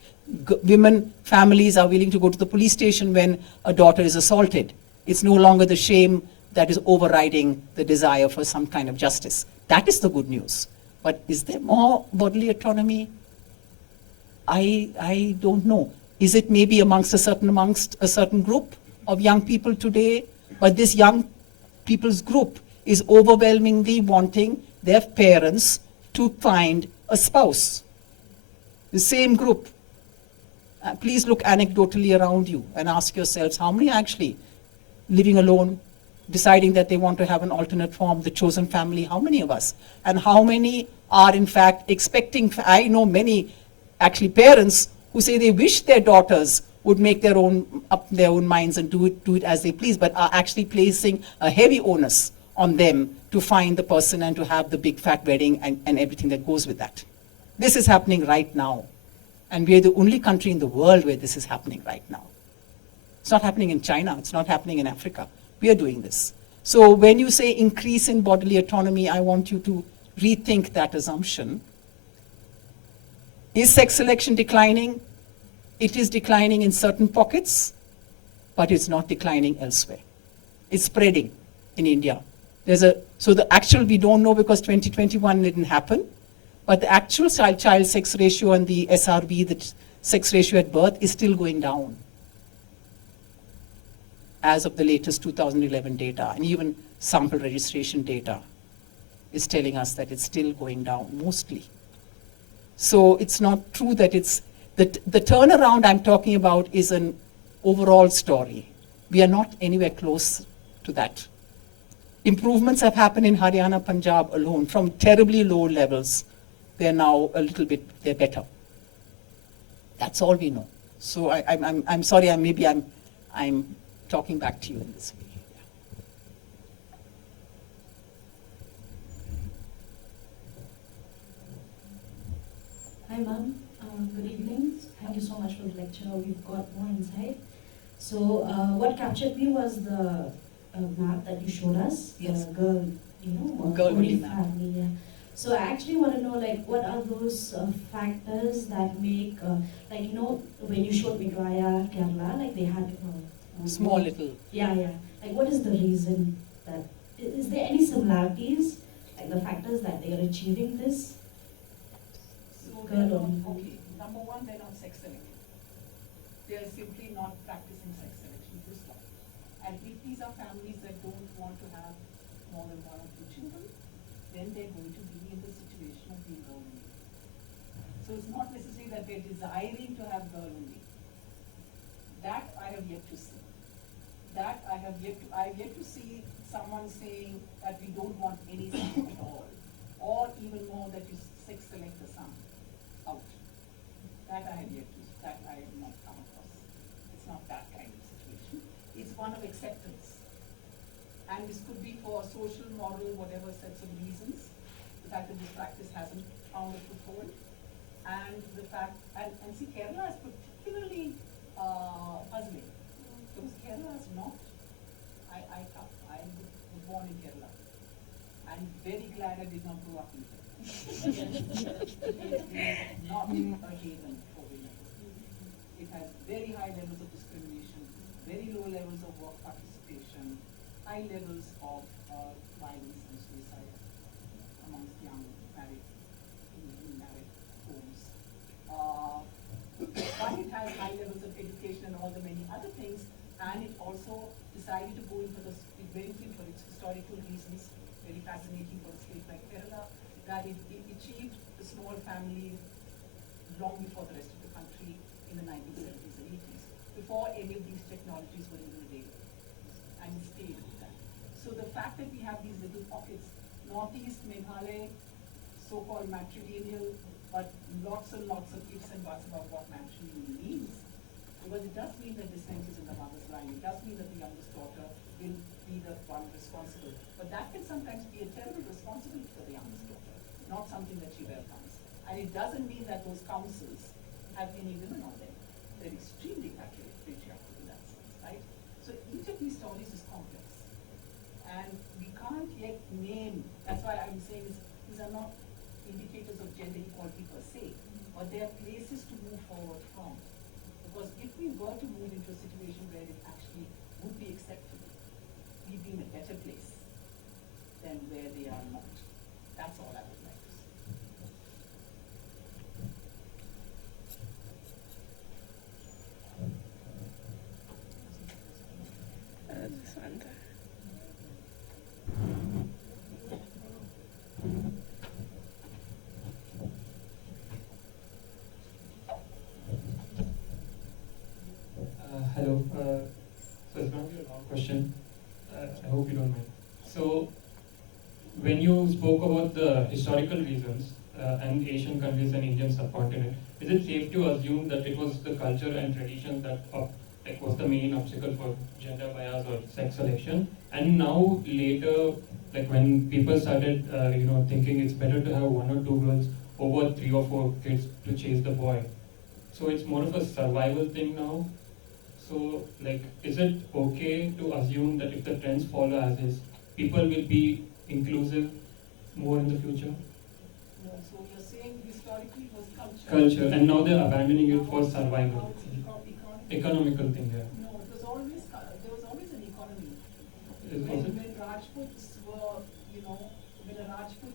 Women, families are willing to go to the police station when a daughter is assaulted. It's no longer the shame that is overriding the desire for some kind of justice. That is the good news. But is there more bodily autonomy? I don't know. Is it maybe amongst a certain group of young people today? But this young people's group is overwhelmingly wanting their parents to find a spouse. The same group. Please look anecdotally around you and ask yourselves how many are actually living alone, deciding that they want to have an alternate form, the chosen family, how many of us? And how many are in fact expecting, I know many actually parents who say they wish their daughters would make their own minds and do it as they please, but are actually placing a heavy onus on them to find the person and to have the big fat wedding and everything that goes with that. This is happening right now. And we are the only country in the world where this is happening right now. It's not happening in China. It's not happening in Africa. We are doing this. So when you say increase in bodily autonomy, I want you to rethink that assumption. Is sex selection declining? It is declining in certain pockets, but it's not declining elsewhere. It's spreading in India. So the actual we don't know because 2021 didn't happen, but the actual child sex ratio and the SRB, the sex ratio at birth, is still going down as of the latest 2011 data, and even sample registration data is telling us that it's still going down mostly. So it's not true that it's, the turnaround I'm talking about is an overall story. We are not anywhere close to that. Improvements have happened in Haryana, Punjab alone from terribly low levels. They're now a little bit, they're better. That's all we know. So I'm sorry, I'm talking back to you in this way. Hi, ma'am. Good evening. Thank you so much for the lecture. We've got more insight. So, what captured me was the map that you showed us. Yes. The girl, Girl-only map. family. Yeah. So, I actually want to know, what are those factors that make, when you showed Meghalaya, Kerala, they had Small little. Yeah. What is the reason that? Is there any similarities, the factors that they are achieving this? Okay, number one, they're not sex selecting. They're simply not practicing sex selection, full stop. And if these are families that don't want to have more than one or two children, then they're going to be in the situation of being girl only. So it's not necessarily that they're desiring to have girl only. That I have yet to see. I've yet to see someone saying that we don't want any son at all, or even more that you sex select the son out. That I have not come across. It's not that kind of situation. It's one of acceptance. And this could be for social, moral, whatever sets of reasons. The fact that this practice hasn't found a foothold. And the fact, and see, Kerala is particularly puzzling. Because Kerala is not, I was born in Kerala. I'm very glad I did not grow up in Kerala. It is not a haven for women. It has very high levels of discrimination, very low levels of work participation, high levels of violence and suicide amongst young married homes. But it has high levels of education and all the many other things, and it also decided to go in for this, it went in for its historical reasons, very fascinating for a state like Kerala, that it achieved the small family long before the rest of the country in the 1970s and 80s, before any of these technologies were even available, and it stayed with that. So the fact that we have these little pockets, Northeast, Meghalaya, so-called matrilineal, but lots and lots of ifs and buts about what matrimony means, because it does mean that descent is in the mother's line, it does mean that the youngest daughter will be the one responsible, but that can sometimes be a terrible responsibility for the youngest daughter, not something that she welcomes. And it doesn't mean that those councils have any women on them. They're extremely patriarchal in that sense, right? So each of these stories is complex. And we can't yet name, that's why I'm saying these are not indicators of gender equality per se, but they are places to move forward from. Because if we were to move into a situation where it actually would be acceptable, we'd be in a better place than where they are not. That's all I would like to say. Hello. So it's going to be a long question. I hope you don't mind. So when you spoke about the historical reasons and Asian countries and Indian subcontinent, is it safe to assume that it was the culture and tradition that like was the main obstacle for gender bias or sex selection? And now later, like when people started, thinking it's better to have one or two girls over 3 or 4 kids to chase the boy. So it's more of a survival thing now. So, like, is it okay to assume that if the trends follow as is, people will be inclusive more in the future? No, so you're saying historically it was culture. Culture, and now they're abandoning it for survival. Economical thing, yeah. No, it was always, there was always an economy. Was it? When Rajputs were, when a Rajput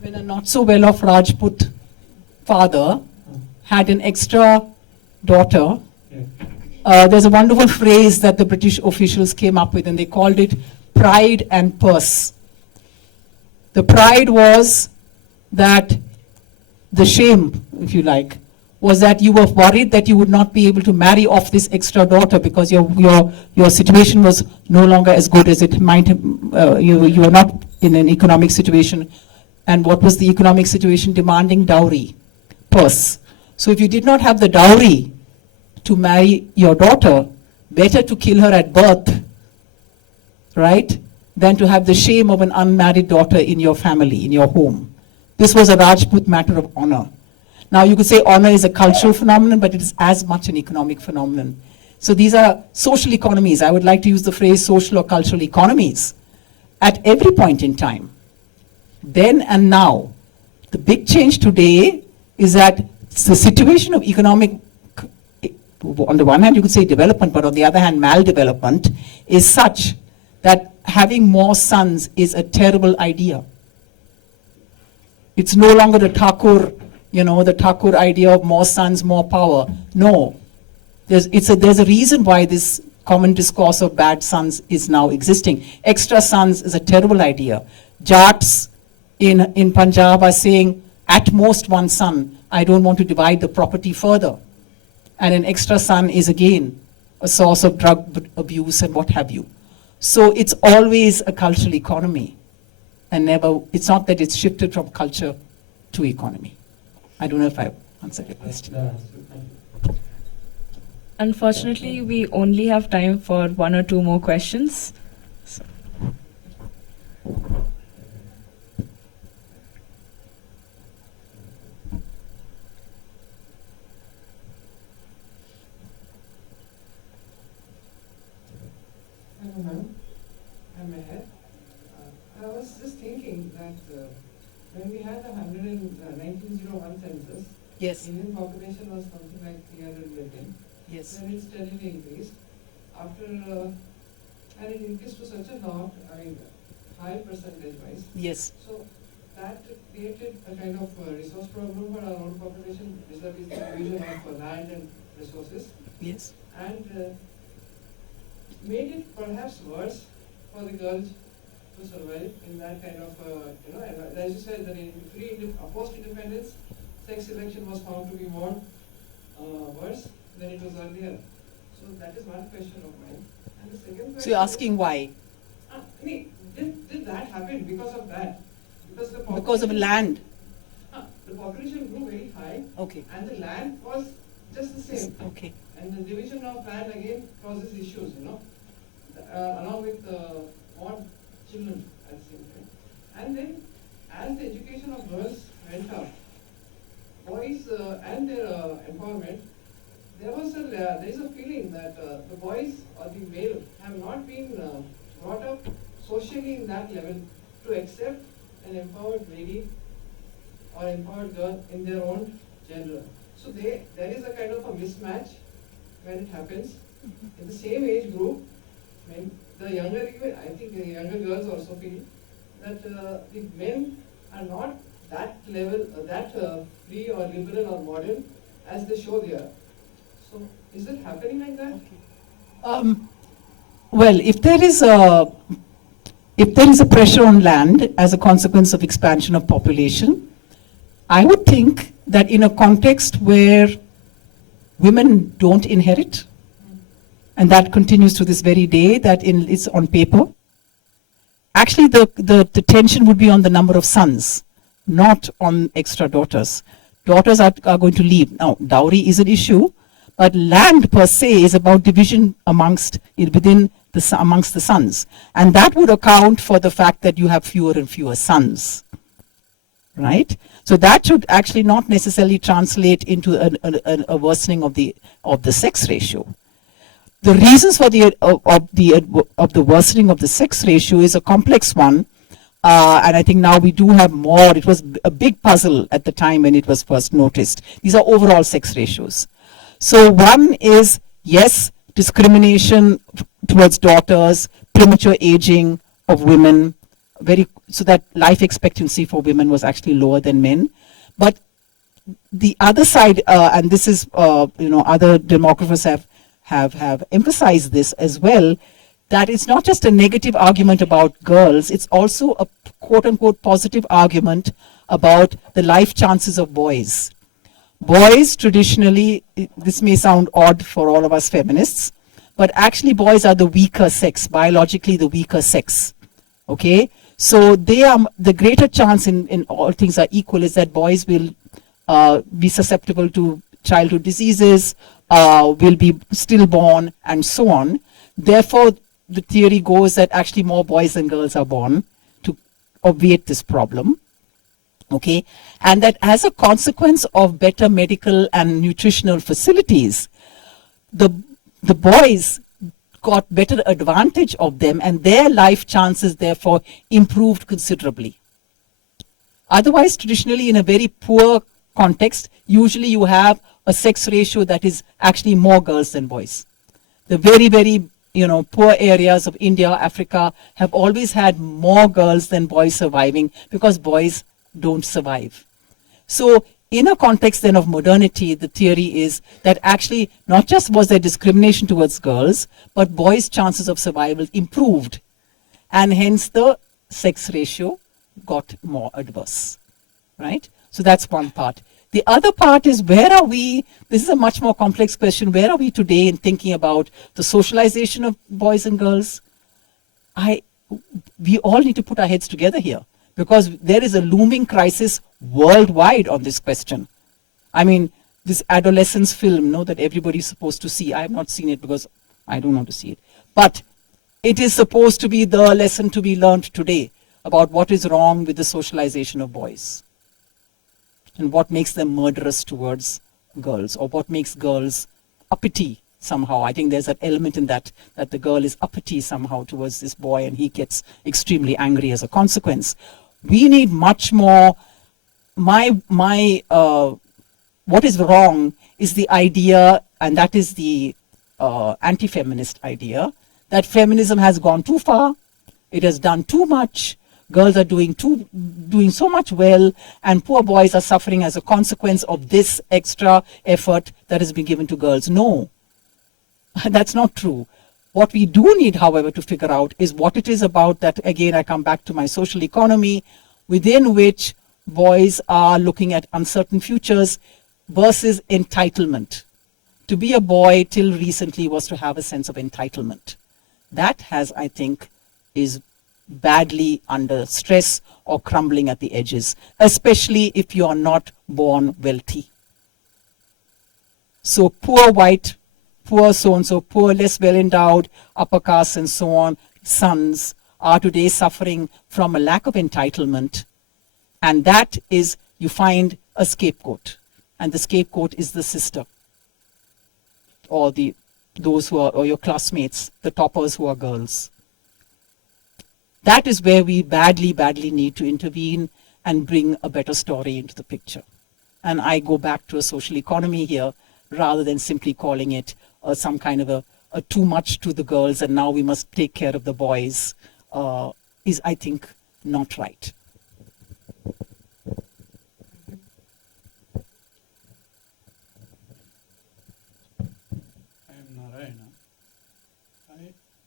when a not so well off Rajput father had an extra daughter, there's a wonderful phrase that the British officials came up with, and they called it pride and purse. The pride was that the shame, if you like, was that you were worried that you would not be able to marry off this extra daughter because your situation was no longer as good as it might have, you were not in an economic situation. And what was the economic situation? Demanding dowry, purse. So if you did not have the dowry to marry your daughter, better to kill her at birth, right, than to have the shame of an unmarried daughter in your family, in your home. This was a Rajput matter of honor. Now you could say honor is a cultural phenomenon, but it is as much an economic phenomenon. So these are social economies. I would like to use the phrase social or cultural economies at every point in time. Then and now. The big change today is that the situation of economic, on the one hand you could say development, but on the other hand maldevelopment, is such that having more sons is a terrible idea. It's no longer the Thakur, the Thakur idea of more sons, more power. No. There's a reason why this common discourse of bad sons is now existing. Extra sons is a terrible idea. Jats in Punjab are saying, at most one son. I don't want to divide the property further. And an extra son is again a source of drug abuse and what have you. So it's always a cultural economy. And it's not that it's shifted from culture to economy. I don't know if I answered your question. Unfortunately, we only have time for 1 or 2 more questions. So. Hello, ma'am. I'm ahead. I was just thinking that when we had the 1901 census, Yes. Indian population was something like 300 million. Yes. Then it steadily increased. After, and it increased to such a high percentage wise. Yes. So that created a kind of resource problem for our own population, vis-a-vis the division of land and resources. Yes. And made it perhaps worse for the girls to survive in that kind of, and as you said, that in post-independence, sex selection was found to be more worse than it was earlier. So that is one question of mine. And the second question. So you're asking why? I mean, did that happen because of that? Because of land. The population grew very high. Okay. And the land was just the same. Okay. And the division of land again causes issues, along with more children at the same time. And then, as the education of girls went up, boys and their empowerment, there is a feeling that the boys or the male have not been brought up socially in that level to accept an empowered lady or empowered girl in their own gender. So there is a kind of a mismatch when it happens. In the same age group, when the younger, I think the younger girls also feel that the men are not that level, that free or liberal or modern as they show they are. So is it happening like that? Well, if there is a pressure on land as a consequence of expansion of population, I would think that in a context where women don't inherit, and that continues to this very day, that it's on paper, actually the tension would be on the number of sons, not on extra daughters. Daughters are going to leave. Now, dowry is an issue, but land per se is about division amongst the sons. And that would account for the fact that you have fewer and fewer sons. Right? So that should actually not necessarily translate into a worsening of the sex ratio. The reasons for the worsening of the sex ratio is a complex one, and I think now we do have more. It was a big puzzle at the time when it was first noticed. These are overall sex ratios. So one is, yes, discrimination towards daughters, premature aging of women, so that life expectancy for women was actually lower than men. But the other side, and this is, other demographers have emphasized this as well, that it's not just a negative argument about girls, it's also a quote-unquote positive argument about the life chances of boys. Boys traditionally, this may sound odd for all of us feminists, but actually boys are the weaker sex, biologically the weaker sex, okay? So they are, the greater chance in all things are equal is that boys will be susceptible to childhood diseases, will be stillborn, and so on. Therefore, the theory goes that actually more boys than girls are born to obviate this problem. Okay, and that as a consequence of better medical and nutritional facilities, the boys got better advantage of them, and their life chances therefore improved considerably. Otherwise, traditionally in a very poor context, usually you have a sex ratio that is actually more girls than boys. The very, very poor areas of India, Africa have always had more girls than boys surviving because boys don't survive. So in a context then of modernity, the theory is that actually not just was there discrimination towards girls, but boys' chances of survival improved. And hence the sex ratio got more adverse, right? So that's one part. The other part is, where are we? This is a much more complex question. Where are we today in thinking about the socialization of boys and girls? We all need to put our heads together here, because there is a looming crisis worldwide on this question. I mean, this adolescence film, that everybody's supposed to see. I have not seen it because I don't want to see it. But it is supposed to be the lesson to be learned today about what is wrong with the socialization of boys and what makes them murderous towards girls, or what makes girls uppity somehow. I think there's an element in that the girl is uppity somehow towards this boy, and he gets extremely angry as a consequence. We need much more. My what is wrong is the idea, and that is the anti-feminist idea, that feminism has gone too far, it has done too much, girls are doing so much well, and poor boys are suffering as a consequence of this extra effort that has been given to girls. No, that's not true. What we do need, however, to figure out is what it is about that, again, I come back to my social economy, within which boys are looking at uncertain futures versus entitlement. To be a boy till recently was to have a sense of entitlement. That has, I think, is badly under stress or crumbling at the edges, especially if you are not born wealthy. So poor white, poor so-and-so, poor less well-endowed, upper caste and so on, sons are today suffering from a lack of entitlement. And that is, you find a scapegoat. And the scapegoat is the sister, or those who are, or your classmates, the toppers who are girls. That is where we badly, badly need to intervene and bring a better story into the picture. And I go back to a social economy here, rather than simply calling it some kind of a too much to the girls and now we must take care of the boys, is, I think, not right.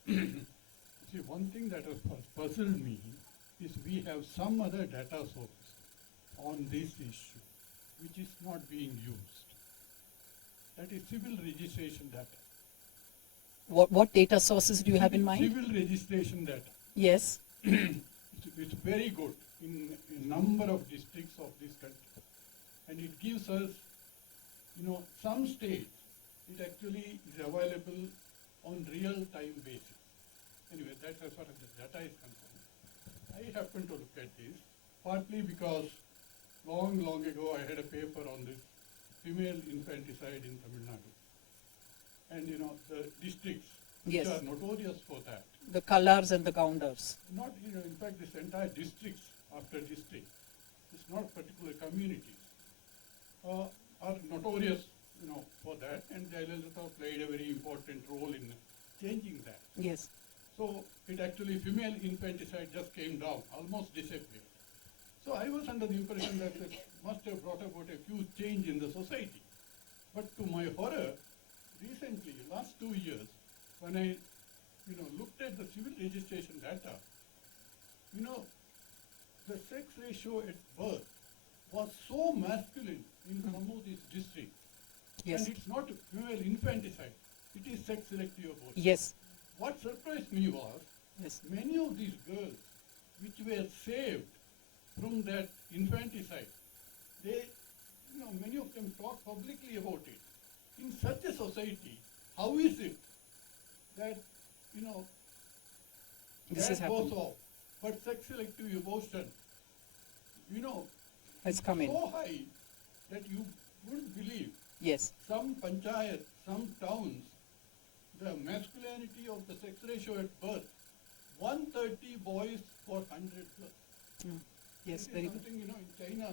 See, one thing that has puzzled me is we have some other data source on this issue which is not being used. That is civil registration data. What data sources do you have in mind? Civil registration data. Yes. It's very good in a number of districts of this country. And it gives us, some states, it actually is available on real-time basis. Anyway, that's as far as the data is concerned. I happen to look at this, partly because long ago I had a paper on this female infanticide in Tamil Nadu. And the districts which are notorious for that. The Kalars and the Gaundars. Not, in fact, this entire districts after district, it's not particular communities, are notorious, for that, and Jayalalitha played a very important role in changing that. Yes. So it actually, female infanticide just came down, almost disappeared. So I was under the impression that it must have brought about a huge change in the society. But to my horror, recently, last 2 years, when I, looked at the civil registration data, the sex ratio at birth was so masculine in some of these districts. Yes. And it's not female infanticide, it is sex selective abortion. Yes. What surprised me was, many of these girls which were saved from that infanticide, they, many of them talk publicly about it. In such a society, how is it that, this that is goes off, but sex selective abortion, has come in. So high that you wouldn't believe. Yes. Some panchayat, some towns, the masculinity of the sex ratio at birth, 130 boys for 100 girls. Yes, very good. In China,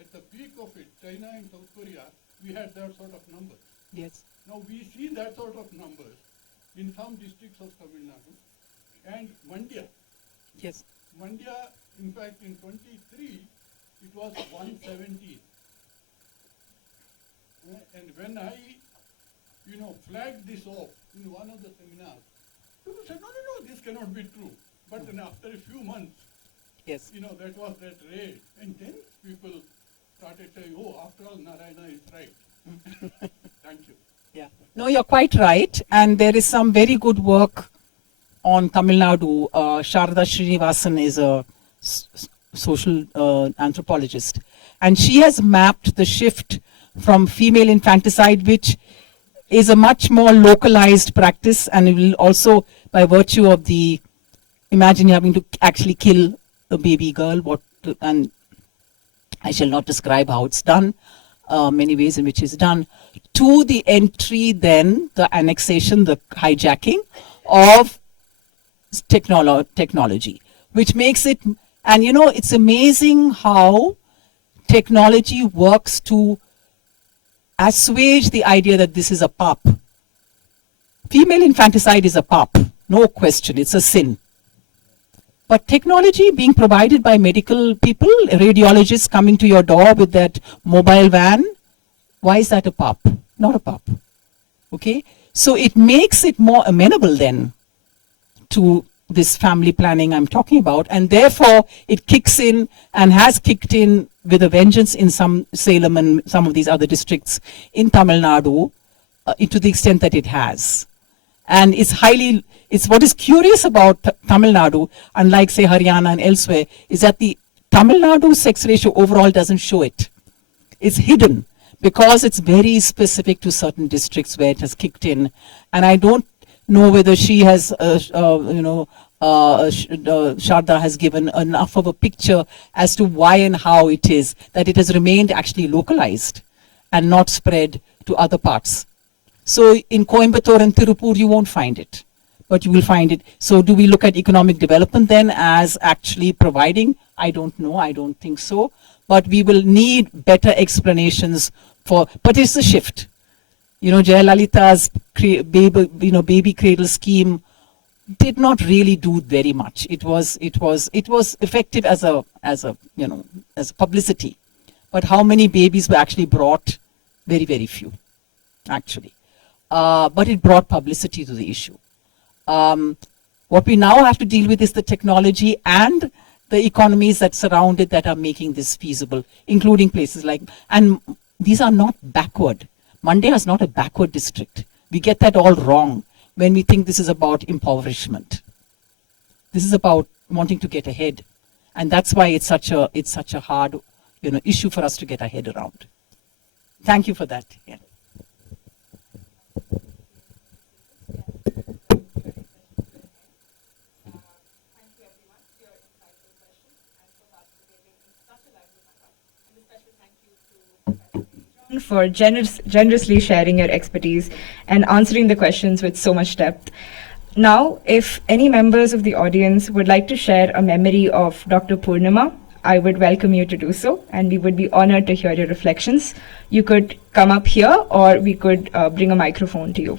at the peak of it, China and South Korea, we had that sort of numbers. Yes. Now we see that sort of numbers in some districts of Tamil Nadu and Mandya. Yes. Mandya, in fact, in 23, it was 170. And when I, flagged this off in one of the seminars, people said, no, this cannot be true. But then after a few months, yes, that was that raid. And then people started saying, oh, after all, Narayana is right. Thank you. Yeah. No, you're quite right. And there is some very good work on Tamil Nadu. Sharada Srinivasan is a social anthropologist. And she has mapped the shift from female infanticide, which is a much more localized practice, and it will also, by virtue of the, imagine having to actually kill a baby girl, and I shall not describe how it's done, many ways in which it's done, to the entry then, the annexation, the hijacking of technology, which makes it, and it's amazing how technology works to assuage the idea that this is a PAP. Female infanticide is a PAP, no question, it's a sin. But technology being provided by medical people, radiologists coming to your door with that mobile van, why is that a PAP? Not a PAP. Okay? So it makes it more amenable then to this family planning I'm talking about, and therefore it kicks in and has kicked in with a vengeance in some Salem and some of these other districts in Tamil Nadu, to the extent that it has. And it's what is curious about Tamil Nadu, unlike say Haryana and elsewhere, is that the Tamil Nadu sex ratio overall doesn't show it. It's hidden because it's very specific to certain districts where it has kicked in. And I don't know whether she has, Sharda has given enough of a picture as to why and how it is that it has remained actually localized and not spread to other parts. So in Coimbatore and Tirupur, you won't find it, but you will find it. So do we look at economic development then as actually providing? I don't know. I don't think so. But we will need better explanations but it's a shift. Jayalalitha's baby cradle scheme did not really do very much. It was effective as a publicity. But how many babies were actually brought? Very, very few, actually. But it brought publicity to the issue. What we now have to deal with is the technology and the economies that surround it that are making this feasible, including places and these are not backward. Mandya is not a backward district. We get that all wrong when we think this is about impoverishment. This is about wanting to get ahead. And that's why it's such a hard issue for us to get our head around. Thank you for that. Yeah. For generously sharing your expertise and answering the questions with so much depth. Now, if any members of the audience would like to share a memory of Dr. Poornima, I would welcome you to do so, and we would be honored to hear your reflections. You could come up here, or we could bring a microphone to you.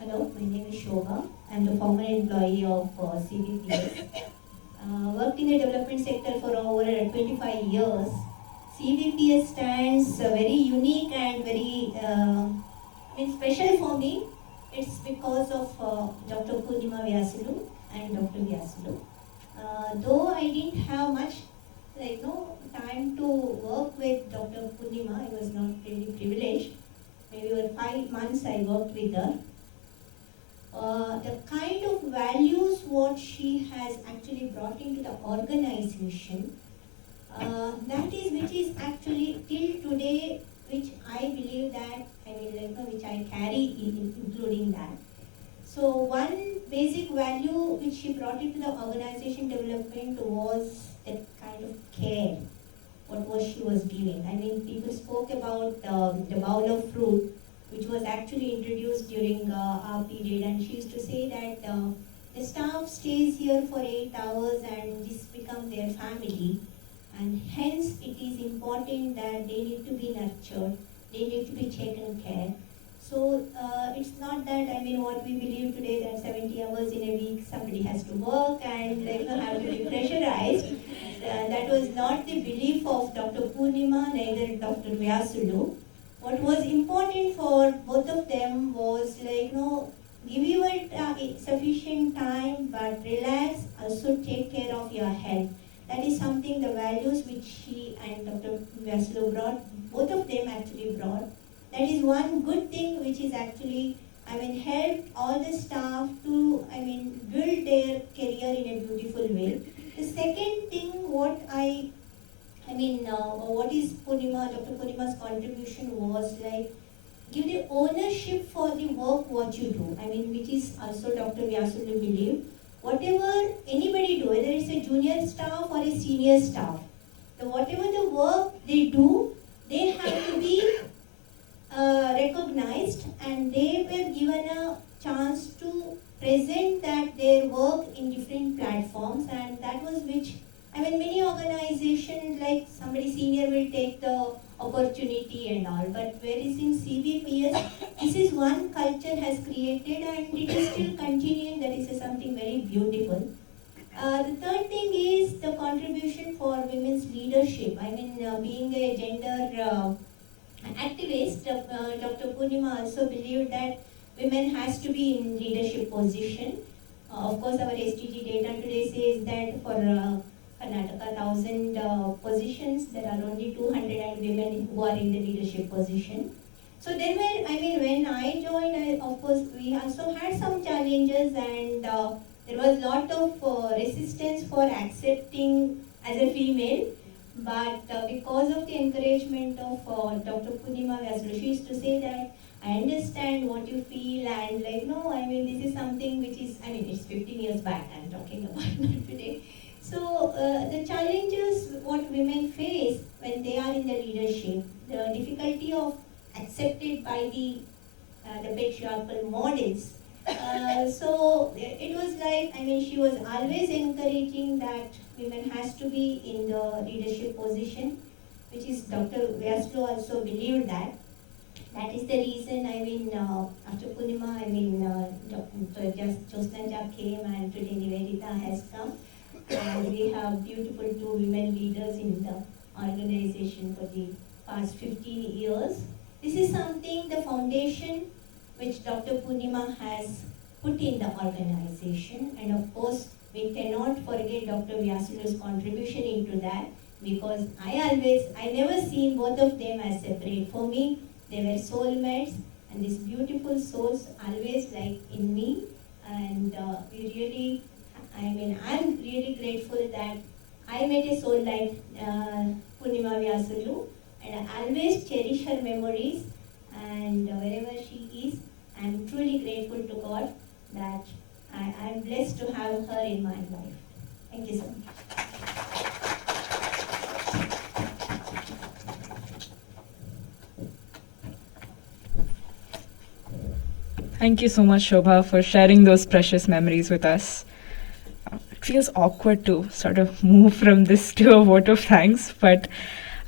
Hello, my name is Shobha. I'm the former employee of CBPS. Worked in the development sector for over 25 years. CBPS stands very unique and very special for me. It's because of Dr. Poornima Vyasulu and Dr. Vyasulu. Though I didn't have much time to work with Dr. Poornima, I was not really privileged. Maybe over 5 months I worked with her. The kind of values what she has actually brought into the organization, which is actually till today, which I believe that, which I carry including that. So one basic value which she brought into the organization development was that kind of care, what she was giving. People spoke about the bowl of fruit, which was actually introduced during our period, and she used to say that the staff stays here for 8 hours and this becomes their family, and hence it is important that they need to be nurtured, they need to be taken care. So it's not that, what we believe today that 70 hours in a week somebody has to work and have to be pressurized. That was not the belief of Dr. Poornima, neither Dr. Vyasulu. What was important for both of them was give you sufficient time, but relax, also take care of your health. That is something, the values which she and Dr. Vyasulu brought, both of them actually brought. That is one good thing which is actually, helped all the staff to, build their career in a beautiful way. The second thing, what is Dr. Poornima's contribution was give the ownership for the work what you do. Which is also Dr. Vyasulu believed. Whatever anybody do, whether it's a junior staff or a senior staff, whatever the work they do, they have to be recognized, and they were given a chance to present that their work in different platforms, and that was which, I mean, many organizations, like somebody senior will take the opportunity and all, but whereas in CBPS, this is one culture has created and it is still continuing. That is something very beautiful. The third thing is the contribution for women's leadership. I mean, being a gender activist, Dr. Poornima also believed that women has to be in leadership position. Of course, our SDG data today says that for Karnataka, 1,000 positions, there are only 200 women who are in the leadership position. So there were, I mean, when I joined, of course, we also had some challenges, and there was a lot of resistance for accepting as a female. But because of the encouragement of Dr. Poornima Vyasulu, she used to say that, I understand what you feel, and like, no, I mean, this is something which is, I mean, it's 15 years back I'm talking about, not today. So the challenges what women face when they are in the leadership, the difficulty of accepted by the patriarchal models. So it was like, I mean, she was always encouraging that women has to be in the leadership position, which is Dr. Vyasulu also believed that. That is the reason, I mean, after Poornima, I mean, just Josnanja came, and today Niveditha has come. And we have beautiful 2 women leaders in the organization for the past 15 years. This is something, the foundation which Dr. Poornima has put in the organization, and of course we cannot forget Dr. Vyasulu's contribution into that, because I never seen both of them as separate. For me, they were soulmates, and these beautiful souls always like in me, and we really, I mean, I'm really grateful that I met a soul like Poornima Vyasulu, and I always cherish her memories, and wherever she is, I'm truly grateful to God that I'm blessed to have her in my life. Thank you so much. Thank you so much, Shobha, for sharing those precious memories with us. It feels awkward to sort of move from this to a vote of thanks, but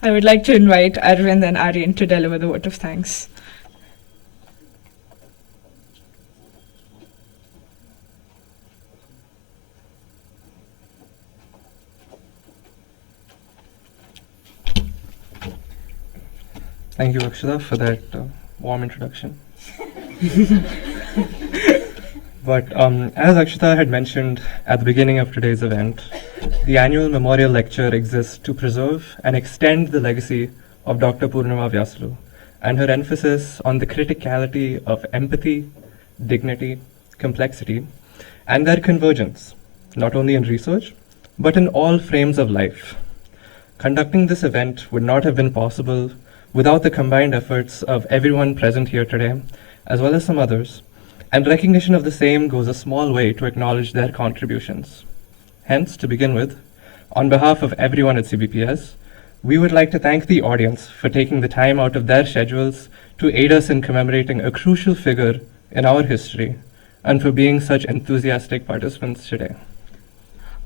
I would like to invite Arvind and Ariyan to deliver the vote of thanks. Thank you, Akshitha, for that warm introduction. But as Akshitha had mentioned at the beginning of today's event, the annual memorial lecture exists to preserve and extend the legacy of Dr. Poornima Vyasulu and her emphasis on the criticality of empathy, dignity, complexity, and their convergence, not only in research, but in all frames of life. Conducting this event would not have been possible without the combined efforts of everyone present here today, as well as some others, and recognition of the same goes a small way to acknowledge their contributions. Hence, to begin with, on behalf of everyone at CBPS, we would like to thank the audience for taking the time out of their schedules to aid us in commemorating a crucial figure in our history, and for being such enthusiastic participants today.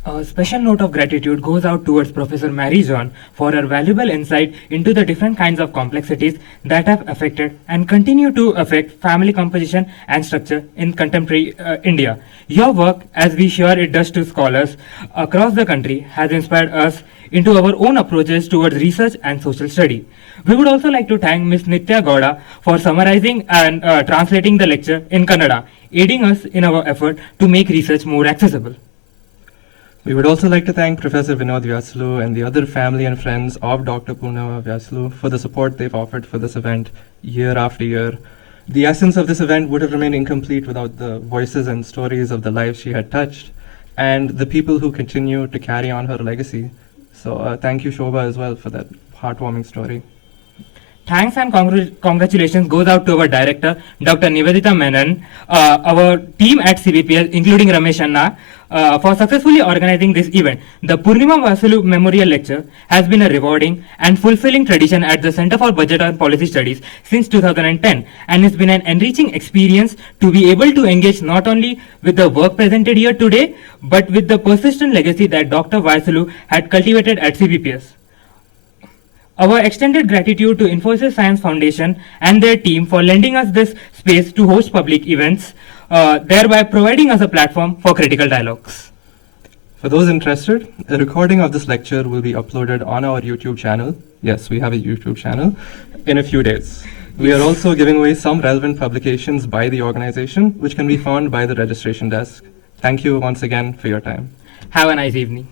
A special note of gratitude goes out towards Professor Mary John for her valuable insight into the different kinds of complexities that have affected and continue to affect family composition and structure in contemporary India. Your work, as we sure it does to scholars across the country, has inspired us into our own approaches towards research and social study. We would also like to thank Ms. Nitya Gowda for summarizing and translating the lecture in Kannada, aiding us in our effort to make research more accessible. We would also like to thank Professor Vinod Vyasulu and the other family and friends of Dr. Poornima Vyasulu for the support they've offered for this event year after year. The essence of this event would have remained incomplete without the voices and stories of the lives she had touched and the people who continue to carry on her legacy. So thank you, Shobha, as well, for that heartwarming story. Thanks and congratulations goes out to our director, Dr. Niveditha Menon, our team at CBPS, including Ramesh Anna, for successfully organizing this event. The Poornima Vyasulu Memorial Lecture has been a rewarding and fulfilling tradition at the Center for Budget and Policy Studies since 2010, and it's been an enriching experience to be able to engage not only with the work presented here today, but with the persistent legacy that Dr. Vyasulu had cultivated at CBPS. Our extended gratitude to Infosys Science Foundation and their team for lending us this space to host public events, thereby providing us a platform for critical dialogues. For those interested, a recording of this lecture will be uploaded on our YouTube channel. Yes, we have a YouTube channel in a few days. We are also giving away some relevant publications by the organization, which can be found by the registration desk. Thank you once again for your time. Have a nice evening.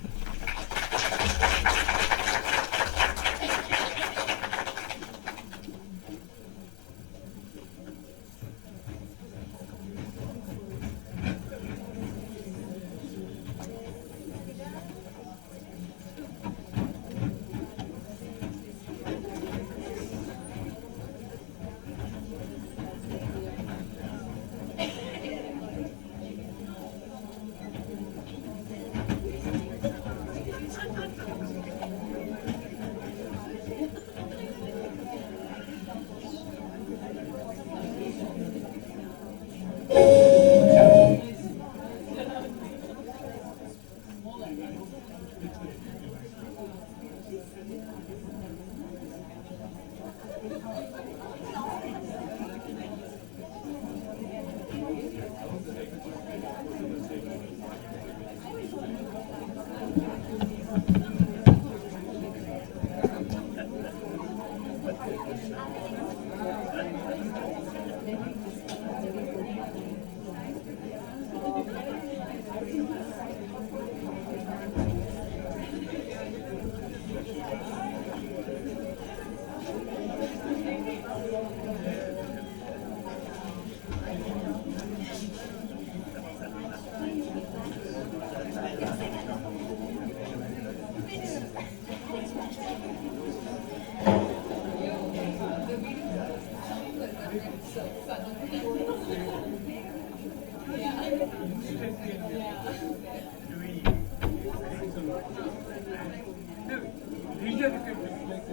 So,